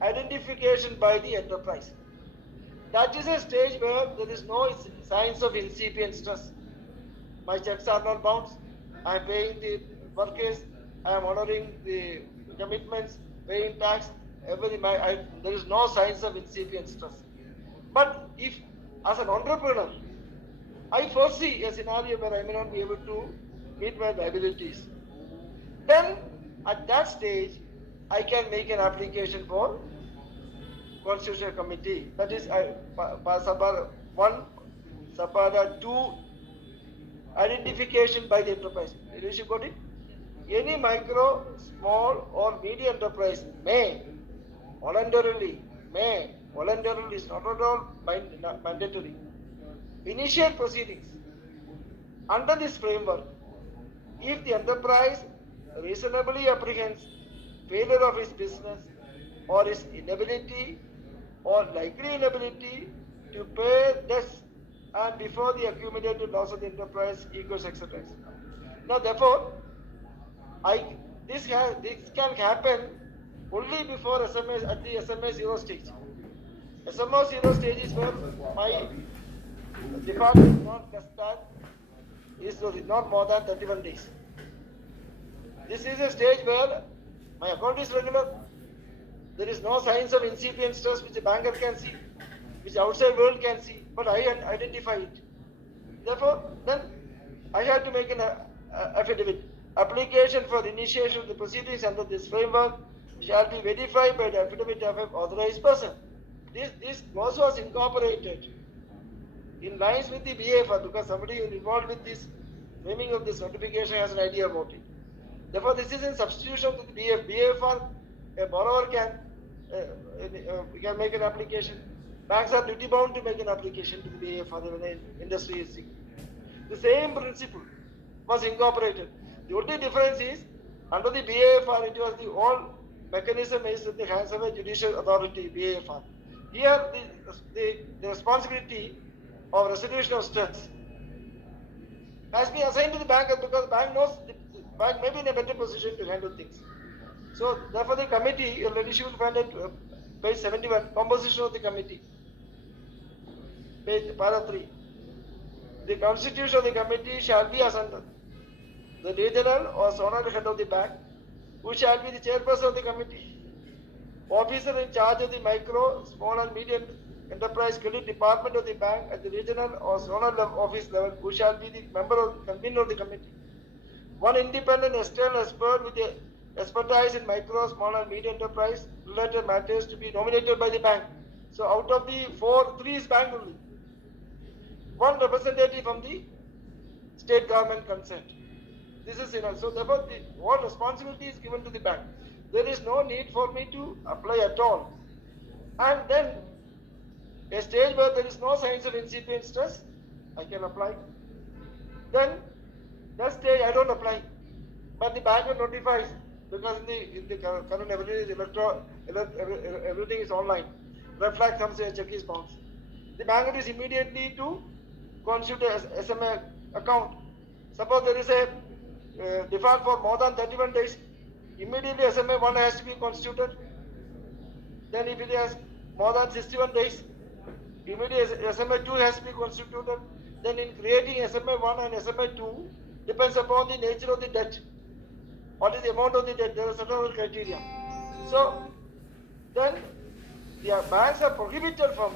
Identification by the enterprise. That is a stage where there is no signs of incipient stress. My checks are not bounced. I am paying the workers. I am honoring the commitments, paying tax. There is no signs of incipient stress. But if, as an entrepreneur, I foresee a scenario where I may not be able to meet my liabilities, then at that stage, I can make an application for Constitutional Committee. That is, Sabara 1, Sabara 2, identification by the enterprise. You got it? Any micro, small or medium enterprise may voluntarily, is not at all mandatory, initiate proceedings under this framework if the enterprise reasonably apprehends failure of its business or its inability or likely inability to pay debts and before the accumulated loss of the enterprise equals, etc. Now, therefore, this can happen only before SMA at the SMA 0 stage. SMA 0 stage is where my default is not less than, is not more than 31 days. This is a stage where my account is regular. There is no signs of incipient stress which a banker can see, which outside world can see, but I identify it. Therefore, then I have to make an affidavit. Application for initiation of the proceedings under this framework shall be verified by the affidavit of an authorized person. This clause was incorporated in lines with the BAFR because somebody involved with this framing of this notification has an idea about it. Therefore, this is in substitution to the BAFR. A borrower can make an application. Banks are duty bound to make an application to the BAFR when the industry is sick. The same principle was incorporated. The only difference is under the BAFR it was the whole mechanism is in the hands of a judicial authority, BAFR. Here the responsibility of resolution of stress has been assigned to the bank because the bank knows the bank may be in a better position to handle things. So therefore the committee, you already should find at page 71, composition of the committee. Page para 3. The constitution of the committee shall be as under the regional or zonal head of the bank, who shall be the chairperson of the committee, officer in charge of the micro, small and medium enterprise credit department of the bank at the regional or zonal office level, who shall be the member of convener of the committee. One independent external expert with the expertise in micro, small and medium enterprise related matters to be nominated by the bank. So out of the 4, 3 is bank only. One representative from the state government consent. This is so therefore the all responsibility is given to the bank. There is no need for me to apply at all. And then a stage where there is no signs of incipient stress, I can apply. Then that stage I don't apply. But the bank notifies because in the current everything is online. Red flag comes a check is bounced. The bank is immediately to constitute a SMA account. Suppose there is a default for more than 31 days, immediately SMA 1 has to be constituted. Then if it has more than 61 days, immediately SMA 2 has to be constituted. Then in creating SMA 1 and SMA 2 depends upon the nature of the debt. What is the amount of the debt? There are certain criteria. So then the banks are prohibited from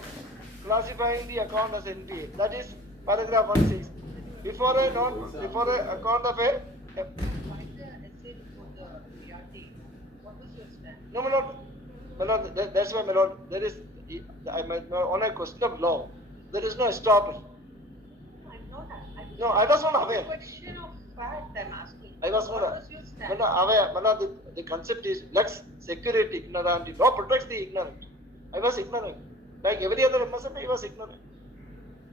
classifying the account as NPA. That is paragraph 1 says. Before a account of a Why the essay for the PRT? What was your stand? no, my lord, that's why, my lord, there is, on a question of law, there is no estoppel. I'm not. No, I was not aware. Question of fact I'm asking. I was What not was your stand? aware. My lord, the concept is lex security ignoranti. Law protects the ignorant. I was ignorant. Like every other MSME, I was ignorant.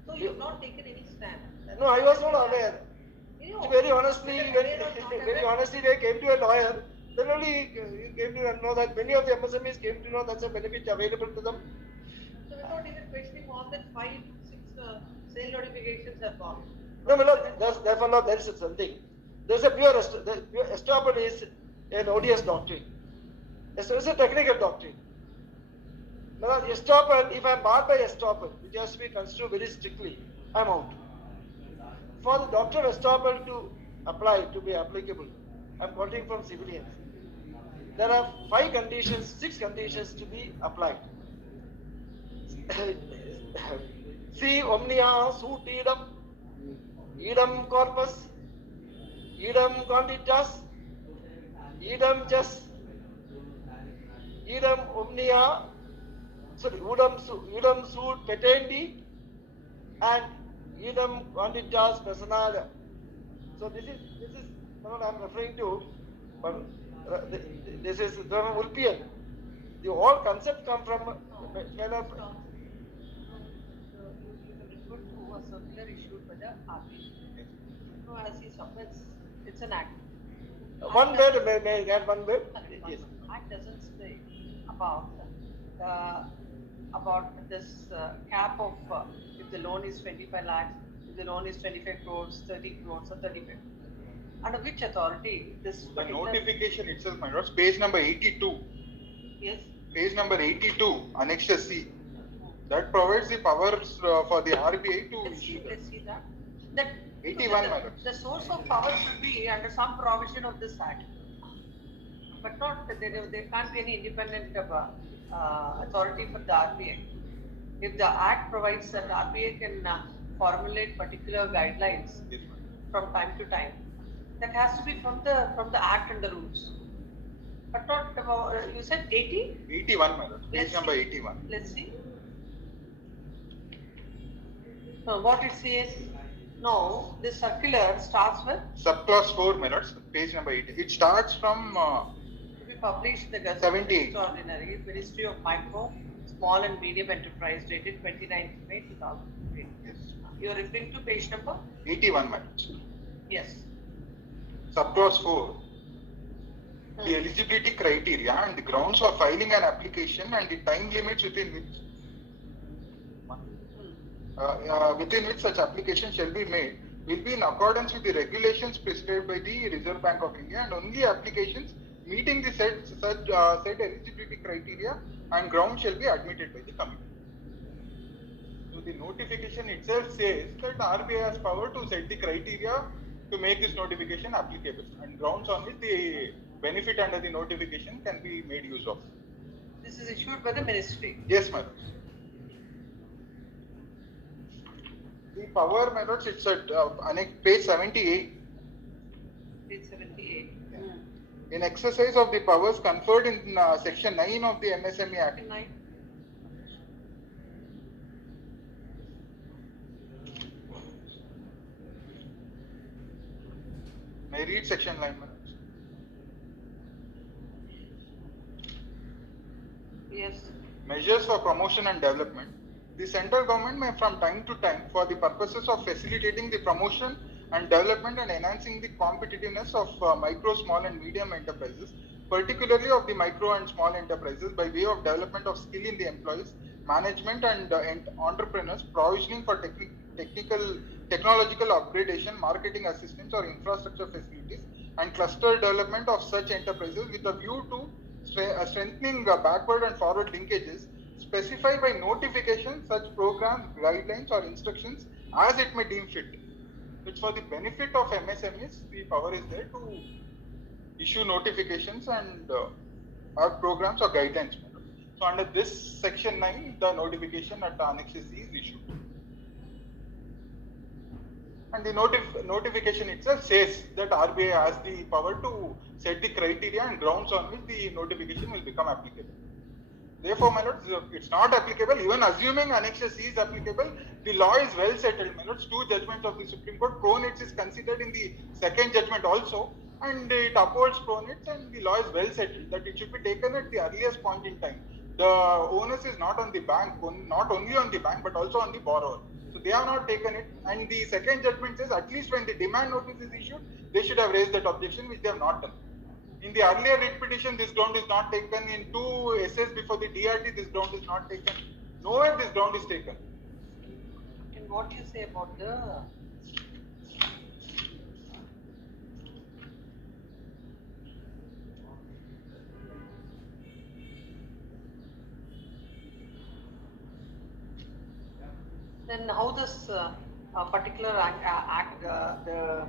So you've not taken any stand? No, I was not aware. You know, Very honestly, whether when, aware or not very aware, honestly, they came to a lawyer. Then only you came to know that many of the MSMEs came to know that's a benefit available to them. So without even questioning all that 5, 6 sale notifications have gone. No, my lord, therefore, Lord, there is something. There is a pure estoppel is an odious doctrine. It's a technical doctrine. My lord, estoppel, if I am barred by estoppel, which has to be construed very strictly, I am out. For the doctrine of estoppel to apply, to be applicable, I am quoting from civilians. There are 5 conditions, 6 conditions to be applied. Si omnia sunt idam corpus, idam quantitas, idam just, idam omnia, sorry, idam sunt petendi, and idam quantitas personalia. So this is what I am referring to, but this is from Ulpian. The whole concept come from kind of. Referred to a circular issued by the RBI. So as he submits, it's an act. One word, may I add one word? Yes. Act doesn't say about this cap of if the loan is 25 lakhs, if the loan is 25 crores, 30 crores, or 35. Under which authority this The particular notification itself, my lords, page number 82. Yes. Page number 82, Annexure C. That provides the powers for the RBI to issue that. Let's see that. That 81, the, my lords. the source of power should be under some provision of this act, but not there can't be any independent authority for the RBI. If the act provides that RBI can formulate particular guidelines Yes, ma'am. from time to time, that has to be from the act and the rules, but not about. You said 80. 81, my lords. Page Let's number see. 81. Let's see. What it says? No, this circular starts with Subclause 4, my lords. Page number 80. It starts from to be published in the Gazette 78. Extraordinary, Ministry of Micro, small and medium enterprise dated 29th May 2015. Yes. You are referring to page number? 81, madam. Yes. Subclause 4. The eligibility criteria and the grounds for filing an application and the time limits within which such application shall be made will be in accordance with the regulations prescribed by the Reserve Bank of India, and only applications meeting the said eligibility criteria and grounds shall be admitted by the committee. So the notification itself says that RBI has power to set the criteria to make this notification applicable, and grounds on which the benefit under the notification can be made use of. This is issued by the ministry. Yes, madam. The power, my lords, it's at page 78. Page 78. In exercise of the powers conferred in section 9 of the MSME Act. Section 9. May I read section 9, madam? Yes. Measures for promotion and development. The central government may from time to time, for the purposes of facilitating the promotion and development and enhancing the competitiveness of micro, small and medium enterprises, particularly of the micro and small enterprises, by way of development of skill in the employees, management and entrepreneurs, provisioning for technological upgradation, marketing assistance or infrastructure facilities, and cluster development of such enterprises with a view to strengthening backward and forward linkages, specify by notification such programs, guidelines or instructions as it may deem fit. It's for the benefit of MSMEs, the power is there to issue notifications and or programs or guidelines. So under this section 9, the notification at Annex C is issued. And the notification itself says that RBI has the power to set the criteria and grounds on which the notification will become applicable. Therefore, my lords, it's not applicable. Even assuming Annex C is applicable, the law is well settled, my lords. 2 judgments of the Supreme Court. Pronate is considered in the second judgment also, and it upholds pronate, and the law is well settled that it should be taken at the earliest point in time. The onus is not on the bank, not only on the bank, but also on the borrower. So they have not taken it, and the second judgment says at least when the demand notice is issued, they should have raised that objection, which they have not done. In the earlier writ petition, this ground is not taken. In 2 essays before the DRT, this ground is not taken. Nowhere this ground is taken. And what do you say about the then how this particular act, the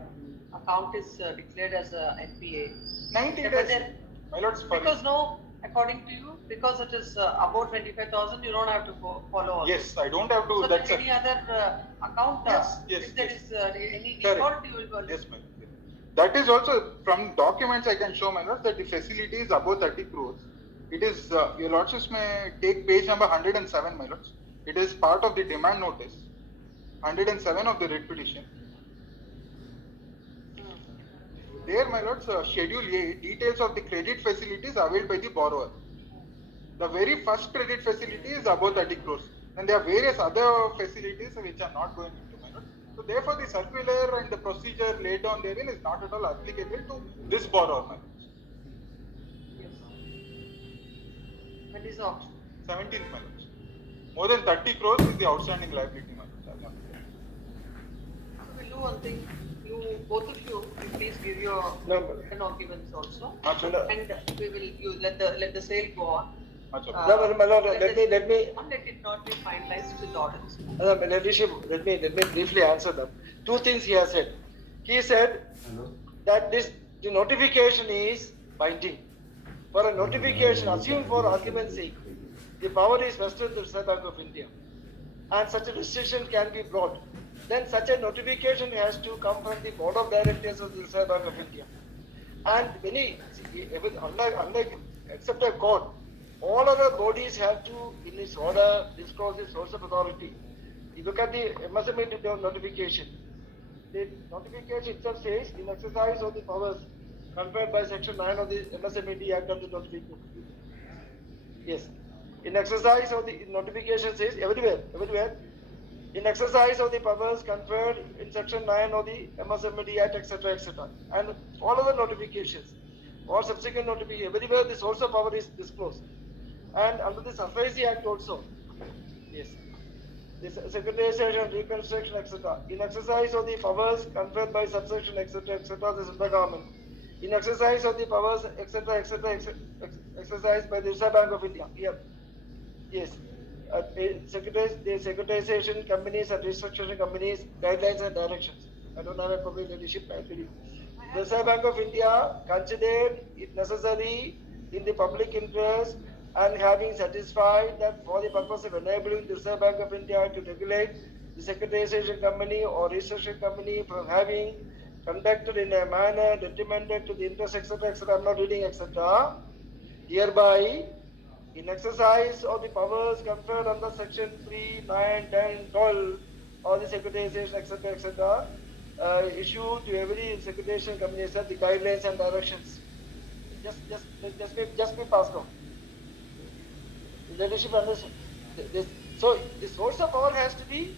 account is declared as a NPA? 90 But days. then- My lords, Because no, according to you, because it is about 25,000, you don't have to follow all. yes, I don't have to. So That's any other account, Yes, yes, if there yes. is any Correct. default, you will. Yes, ma'am. That is also from documents I can show, my lord, that the facility is above 30 crores. It is, your lordships may take page number 107, my lords. It is part of the demand notice, 107 of the writ petition. There, my lords, Schedule A, details of the credit facilities availed by the borrower. The very first credit facility is above 30 crores. And there are various other facilities which are not going into, my lord. So therefore, the circular and the procedure laid down therein is not at all applicable to this borrower, my lords. Yes. When is the auction? 17th, my lords. More than 30 crores is the outstanding liability, my lords. So we'll do one thing. You, both of you, please give your written arguments also. And we will, you let the sale go on. No, my lord, let me. Let it not be finalized till orders. Let me briefly answer them. 2 things he has said. He said that the notification is binding. For a notification, assume for argument's sake, the power is vested in the Reserve Bank of India, and such a decision can be brought. Then such a notification has to come from the Board of Directors of the Reserve Bank of India. And unlike except a court, all other bodies have to, in its order, disclose the source of authority. You look at the MSME notification. The notification itself says, in exercise of the powers conferred by Section 9 of the MSME Act of the notification. Yes. In exercise of the notification says everywhere. In exercise of the powers conferred in section 9 of the MSMD Act, etc., and all other notifications, all subsequent notifications, everywhere the source of power is disclosed. And under the SARFAESI Act also, yes, the securitization, reconstruction, etc. In exercise of the powers conferred by subsection, etc., this is the government. In exercise of the powers, etc., exercised by the Reserve Bank of India, here, yes. The securitization companies and restructuring companies guidelines and directions. I don't have a copy of leadership, I believe. The Reserve Bank of India considered it necessary in the public interest and having satisfied that for the purpose of enabling the Reserve Bank of India to regulate the securitization company or restructuring company from having conducted in a manner detrimental to the interest, etc., I'm not reading, etc. Hereby, in exercise of the powers conferred under section 3, 9, 10, 12 of the securitization, etc., issue to every securitization company set the guidelines and directions. Just be passed on. Leadership understand. So the source of power has to be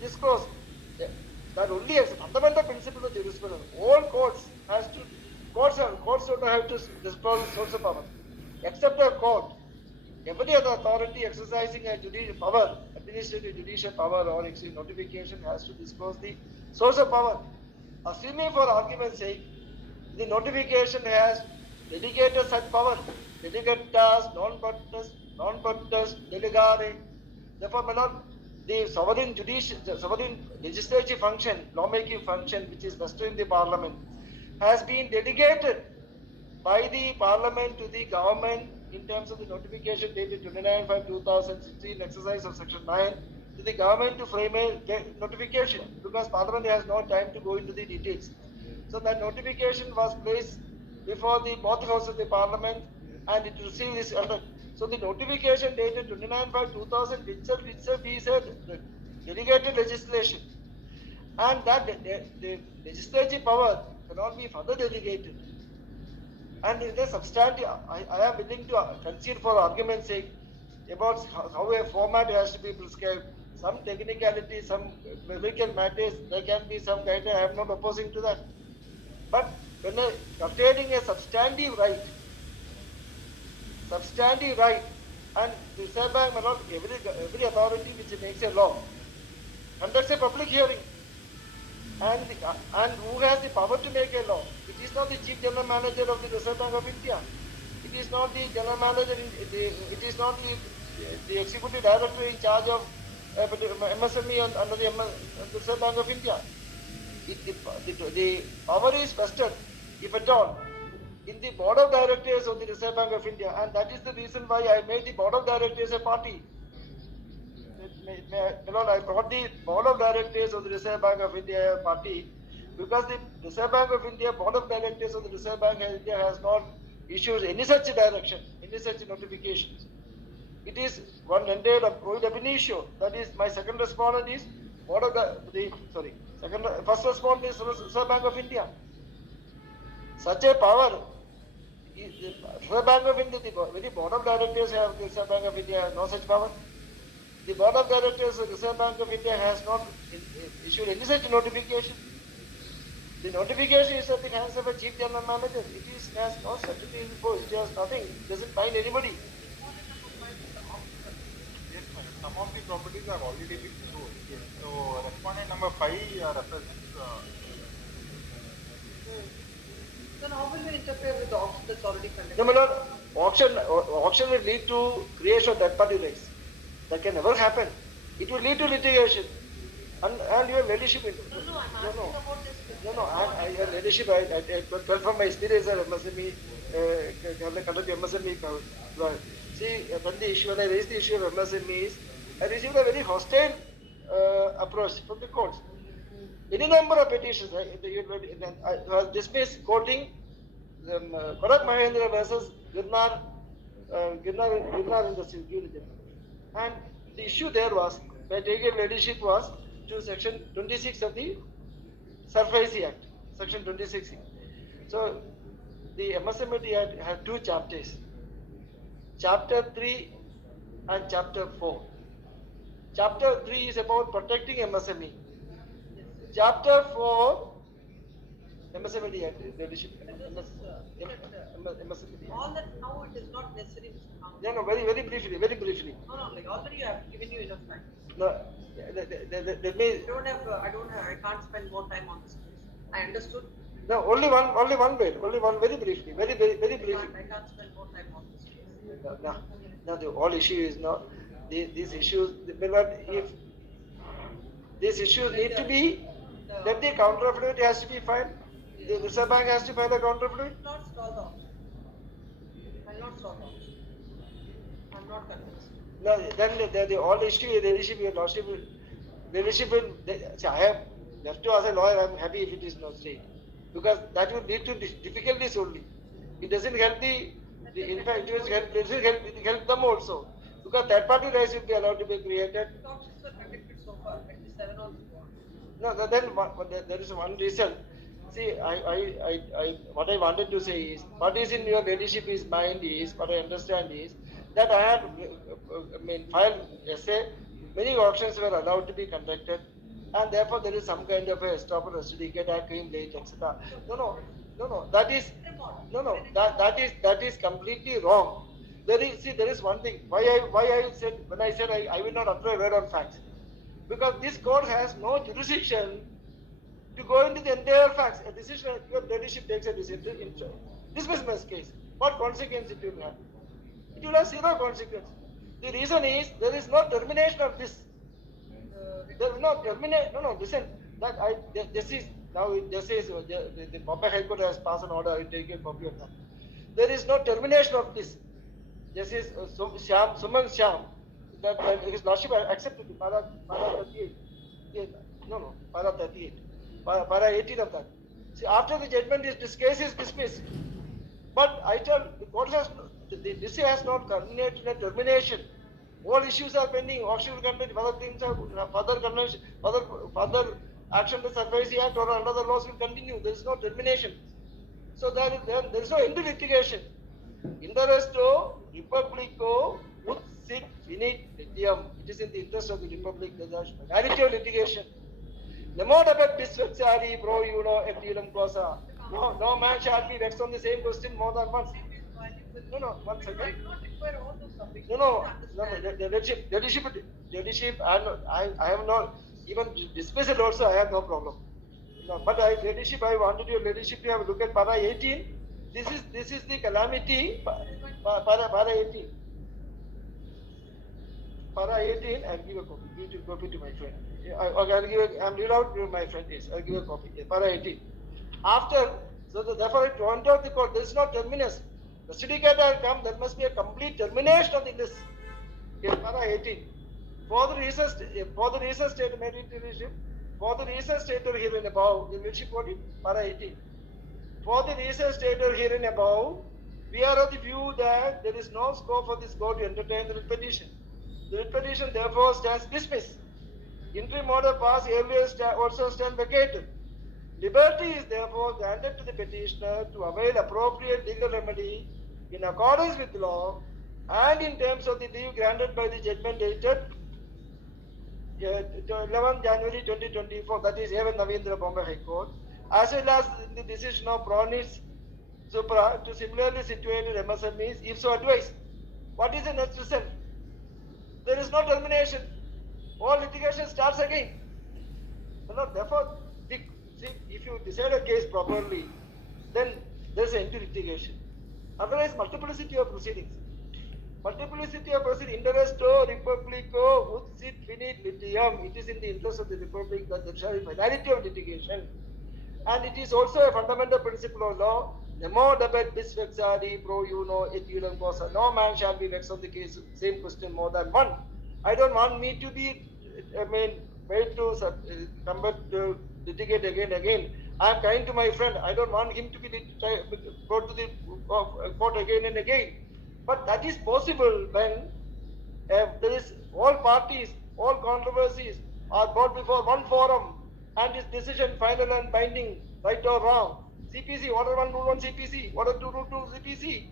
disclosed. That only is a fundamental principle of jurisprudence. All courts don't have to disclose the source of power. Except a court, every other authority exercising a judicial power, administrative judicial power or notification has to disclose the source of power. Assuming for argument's sake, the notification has delegated such power, delegatas, non-potest, delegare. Therefore, my lord, the sovereign legislative function, lawmaking function, which is vested in the parliament, has been delegated by the parliament to the government in terms of the notification dated 29/5/2016, exercise of section 9, to the government to frame a notification, because parliament has no time to go into the details. So that notification was placed before both houses of the parliament, and it received this order. So the notification dated 29/5/2000 itself is a delegated legislation, and that the legislative power cannot be further delegated. And in the substantive, I am willing to concede for argument's sake about how a format has to be prescribed. Some technicality, some clerical matters, there can be some guidance. I am not opposing to that. But when pertaining a substantive right, and the Reserve Bank, every authority which makes a law conducts a public hearing. And who has the power to make a law? It is not the Chief General Manager of the Reserve Bank of India. It is not the General Manager, it is not the Executive Director in charge of MSME under the Reserve Bank of India. The power is vested, if at all, in the Board of Directors of the Reserve Bank of India, and that is the reason why I made the Board of Directors a party. I brought the Board of Directors of the Reserve Bank of India party because the Reserve Bank of India, Board of Directors of the Reserve Bank of India has not issued any such direction, any such notifications. It is one entailed ab initio. That is, my second respondent is Board of first respondent is Reserve Bank of India. Such a power, the Reserve Bank of India, the very Board of Directors have the Reserve Bank of India has no such power. The Board of Directors of the Reserve Bank of India has not issued any such notification. The notification is at the hands of a Chief General Manager. It has no certificate before. It has nothing. It doesn't bind anybody. Yes, madam. Some of the properties have already been sold. Yes. So, respondent number 5 represents. Then how will you interfere with the auction that's already conducted? No, my lord, auction will lead to creation of third-party rights. That can never happen. It will lead to litigation. And your leadership. No, I'm asking about this. Your leadership, I from my experience at MSME, conduct MSME. See, when I raised the issue of MSMEs, I received a very hostile approach from the courts. Any number of petitions. I was dismissed quoting Kodak Mahendra versus Girnar in the civil. And the issue there was, my taking leadership was to section 26 of the SARFAESI Act, section 26. So, the MSME Act had 2 chapters. Chapter 3 and chapter 4. Chapter 3 is about protecting MSME. Chapter 4, MSME leadership. MSME. All that now it is not necessary, Mr. Khan. Yeah, no, very briefly. No, like already I have given you enough time. No, let me. I can't spend more time on this case. I understood. No, only one word, very briefly, very briefly. I can't spend more time on this case. No, the whole issue is not these issues. But if these issues need to be, then the counter affidavit has to be filed. The Reserve Bank has to file a counter affidavit. I'll not stall out. I'll not stall out. I'm not convinced. No, then the whole issue, leadership, will. See, I have left to as a lawyer. I'm happy if it is not state, because that will lead to difficulties only. It doesn't help in fact, it doesn't help them also, because third party rights will be allowed to be created. Talks were conducted so far. 27 also gone. No, then there is one reason. See, what I wanted to say is, what is in your leadership is mind is, what I understand is, that I had, filed essay, many auctions were allowed to be conducted, and therefore there is some kind of a stop or certificate, I came late, etc. No, that is completely wrong. There is one thing, why I said, when I said I will not apply word on facts, because this court has no jurisdiction to go into the entire facts. A decision, your leadership takes a decision in dismissal case. What consequence it will have? It will have zero consequence. The reason is there is no termination of this. There is no termination. No, listen. The Bombay High Court has passed an order. I will take a copy of that. There is no termination of this. This is Suman Shyam. That his lordship accepted it. Para 38. Para 38. Para 18 of that. See, after the judgment, this case is dismissed. But I tell the court this has not culminated in a termination. All issues are pending. Auction will continue. Further things are further convention, further action the SARFAESI Act or under the laws will continue. There is no termination. So there is no end to litigation. Interesto Republico ut sit finit litium. It is in the interest of the Republic. There is finality of litigation. Nemo dabet bisvexari pro uno et ilum clausa. No man shall be vexed on the same question more than once. No, one second. I do not require all those submissions. No, the leadership, I have not, even dismissal also, I have no problem. No, but leadership, I wanted your leadership to have a look at para 18. This is the calamity, para 18. Para 18, I'll give a copy. Give a copy to my friend. I'm read out to my friend. Yes, I'll give a copy. Para 18. Therefore, it warned out the court. There is no terminus. The syndicate has come. There must be a complete termination of the list. Para 18. For the reason stated, for the reason stated herein above, the leadership body, para 18. For the reason stated herein above, we are of the view that there is no scope for this court to entertain the writ petition. The writ petition therefore stands dismissed. Interim order passed earlier also stand vacated. Liberty is therefore granted to the petitioner to avail appropriate legal remedy in accordance with law and in terms of the leave granted by the judgment dated 11 January 2024, that is Evan Navindra Bombay High Court, as well as the decision of Pronis Supra to similarly situated MSMEs, if so advised. What is the next result? There is no termination. All litigation starts again. Therefore, if you decide a case properly, then there is an end to litigation. Otherwise, multiplicity of proceedings. Multiplicity of proceedings. Interesto Republico ut sit finit litium. It is in the interest of the Republic that there shall be finality of litigation. And it is also a fundamental principle of law. Nemo dabet bis vexari pro uno et ulum causa. No man shall be vexed on the case, same question more than one. I don't want me to be, made to convert to litigate again. I am kind to my friend. I don't want him to be brought to the court again and again. But that is possible when there is all parties, all controversies are brought before one forum and its decision final and binding, right or wrong. CPC, order 1 rule 1 CPC, order 2 rule 2 CPC.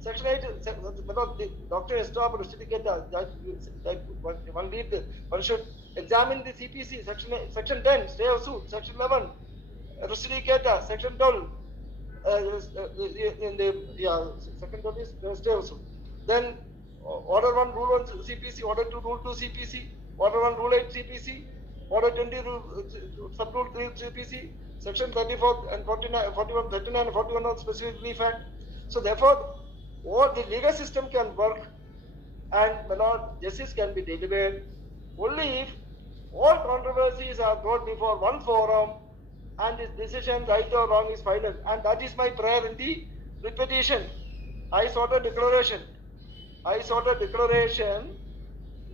Section 8, the doctor has stopped certificate that one read, one should examine the CPC, section 10, stay of suit, section 11, Rusticata, section 12, in the, section 12 is stay of suit. Then, order 1, rule 1 CPC, order 2, rule 2 CPC, order 1, rule 8 CPC, order 20, sub rule 3 CPC, section 34 and 49, 41, 39 and 41 on specific relief act. So therefore, all the legal system can work and justice can be delivered only if all controversies are brought before one forum and the decision, right or wrong, is final. And that is my prayer in the repetition. I sought a declaration.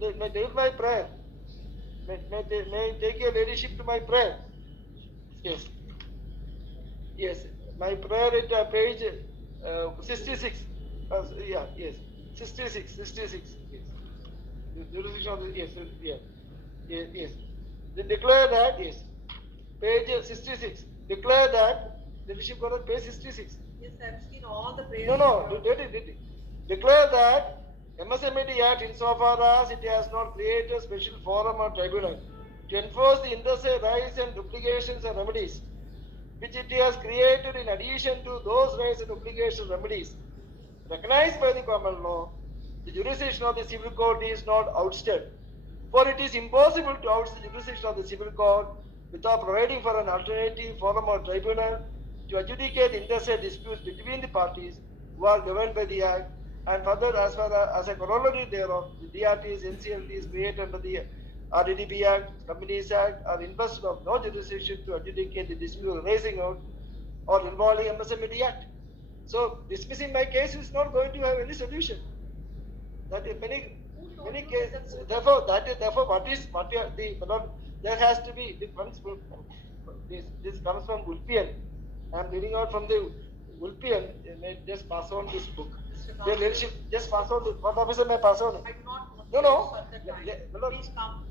May take my prayer. May take your leadership to my prayer. Yes. Yes. My prayer at page 66. Yes. 66. Yes. Jurisdiction of the, yes. They declare that, yes. Page 66. Declare that leadership got at page 66. Yes, I've seen all the prayers. No. Did it. Declare that MSMED Act, insofar as it has not created a special forum or tribunal to enforce the interstate rights and obligations and remedies, which it has created in addition to those rights and obligations and remedies recognized by the common law, the jurisdiction of the civil court is not ousted. For it is impossible to oust the jurisdiction of the civil court without providing for an alternative forum or tribunal to adjudicate interstate disputes between the parties who are governed by the Act. And further, as far as a corollary thereof, the DRTs, NCLTs created under the RDDB Act, Companies Act are invested of no jurisdiction to adjudicate the dispute arising out or involving MSMED Act. So dismissing my case is not going to have any solution. That is many cases. Therefore, what we are there has to be this comes from Ulpian. I am reading out from the Ulpian. Just pass on this book. Their leadership, just pass on. What officer may pass on? I do not want No. to at the time. Please come.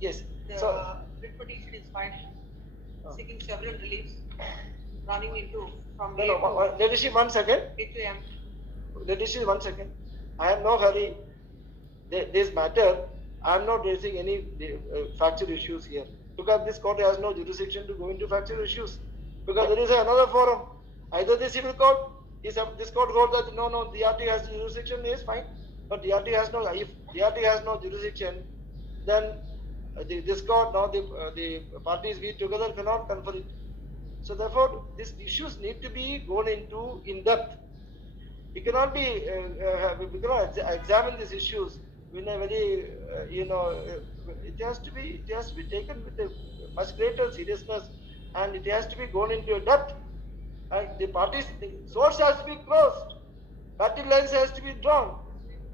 Yes. The So, writ petition is filed, seeking several reliefs, running into from leadership, 1 second. 8 to M. Leadership, 1 second. I am no hurry. This matter, I am not raising any factual issues here because this court has no jurisdiction to go into factual issues because there is another forum. Either the civil court. This court wrote that no, DRT has jurisdiction, is fine. But DRT has no, if DRT has no jurisdiction, then this court, now the parties we together cannot confer it. So therefore, these issues need to be gone into in depth. We cannot be, we cannot examine these issues in a very, it has to be taken with a much greater seriousness, and it has to be gone into depth. And the parties, the source has to be closed. Battle lines has to be drawn.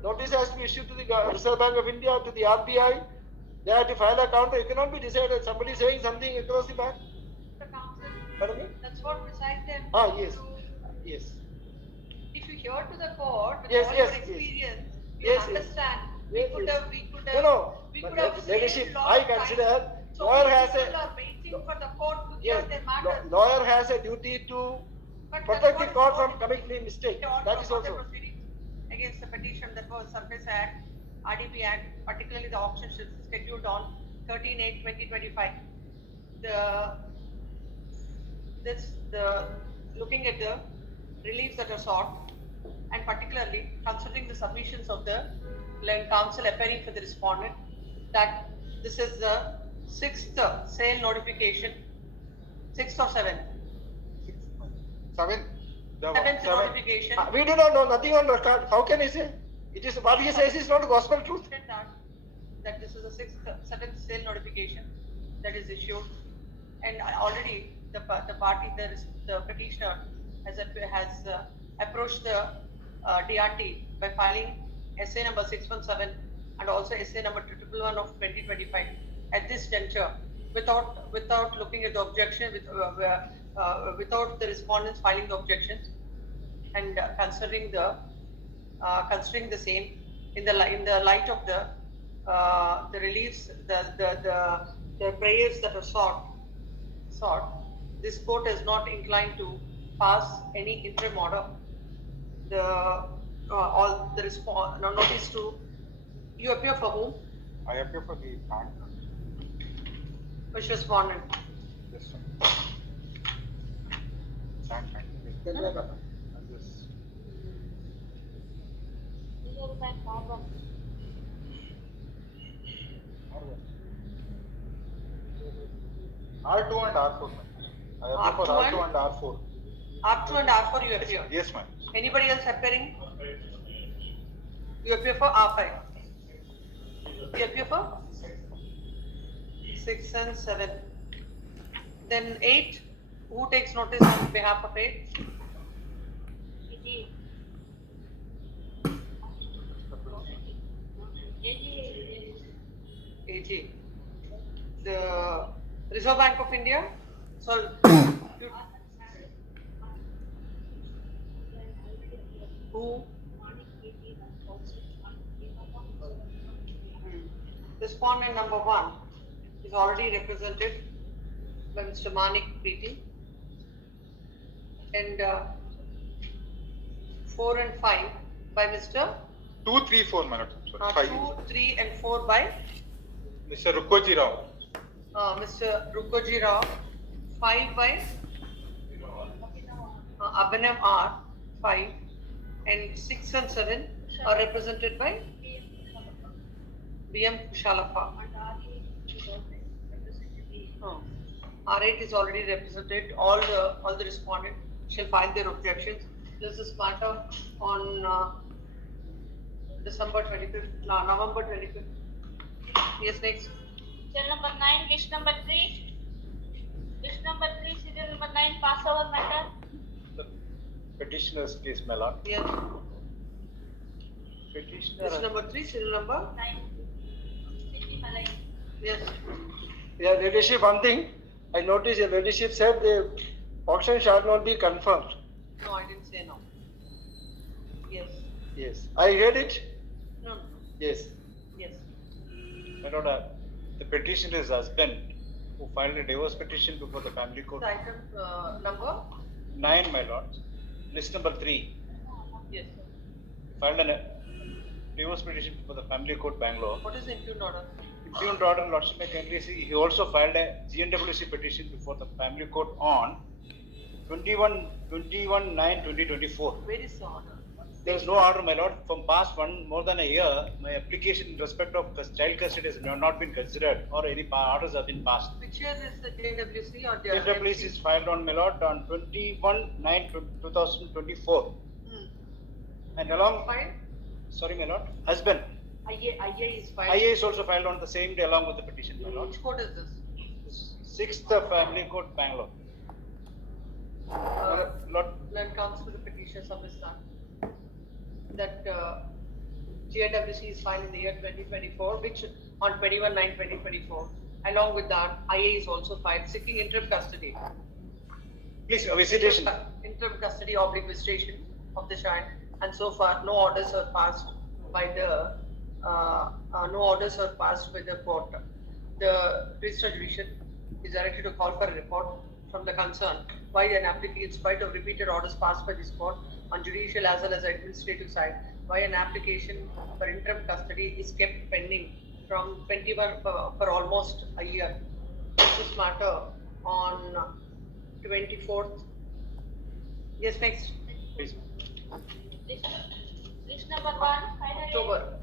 Notice has to be issued to the Reserve Bank of India, to the RBI. They have to file a counter. It cannot be decided. Somebody saying something across the bank. The council. Pardon me? That's what besides them. Yes. If you hear to the court with Yes, all yes, your experience, yes. you understand. Yes, We could yes. have. No. We But could have saved leadership, lot I of time. consider So lawyer many has people a are waiting for the court to hear their matters. lawyer has a duty to But protect that's the what court is from committing mistake. the order That of is further also. proceedings against the petition that was SARFAESI Act, RDB Act, particularly the auction scheduled on 13/8/2025. Looking at the reliefs that are sought, and particularly considering the submissions of the council appearing for the respondent, that this is the 6th sale notification, 6th or 7th? 7th. 7th notification. We do not know nothing on record. How can he say? It is what he says is not gospel truth. That this is the 7th sale notification that is issued, and already the petitioner has approached the DRT by filing SA number 617 and also SA number 111 of 2025 at this juncture, without looking at the objection, without the respondents filing the objections, and considering the same in the light of the reliefs, the prayers that are sought, this court is not inclined to pass any interim order. The all the response, no, notice to, you appear for whom? I appear for the bank. Which respondent? This one. Bank. And this. R2 and R4. I appear for R2 R2 and R4. R2 and R4 you appear. Yes, ma'am. Anybody else appearing? You appear for R5. You appear for 6 and 7. Then 8. Who takes notice on behalf of 8? AG. The Reserve Bank of India. So, who? Respondent number 1 is already represented by Mr. Manik Preeti. And 4 and 5 by Mr. 2, 3, 4, madam. Sorry, 5. 2, 3 and 4 by Mr. Rukoji Rao. Mr. Rukoji Rao. 5 by Abhinav R. 5. And 6 and 7 are represented by BM Kushalappa. R8 is already represented. All the respondents shall file their objections. This is matter on November 25th. Yes, next. Serial number 9, list number 3. List number 3, serial number 9, pass over matter. The petitioner's case, my lord. Yes. Petitioner. List number 3, serial number 9. City Malay. yes. Yeah, leadership, one thing, I noticed your leadership said the auction shall not be confirmed. No, I didn't say no. Yes. Yes. I heard it? No. Yes. Yes. My lord, the petitioner's husband who filed a divorce petition before the family court. The item number? 9, my lord. List number 3. Yes. Filed a divorce petition before the family court, Bangalore. What is the impugned order? Impugned order, lordship may kindly see, he also filed a GNWC petition before the family court on 21/9/2024. Where is the order? There is no order, my lord. From past more than a year, my application in respect of child custody has not been considered or any orders have been passed. Which year is the JWC or the JWC is filed on, my lord, on 21/9/2024. And along, Fine. sorry, my lord, husband. IA is filed. IA is also filed on the same day along with the petition, my lord. Which court is this? 6th Family Court, Bangalore. Lord, Then comes to the petition submission that JWC is filed in the year 2024, which on 21/9/2024. Along with that, IA is also filed seeking interim custody. please, visitation. Interim custody oblique visitation of the child, and so far no orders are passed by the court. The Registered Division is directed to call for a report from the concern why an applicant, in spite of repeated orders passed by this court on judicial as well as administrative side, why an application for interim custody is kept pending from 21 for almost a year. This matter on 24th. Yes, next. Please. List number 1, final. October.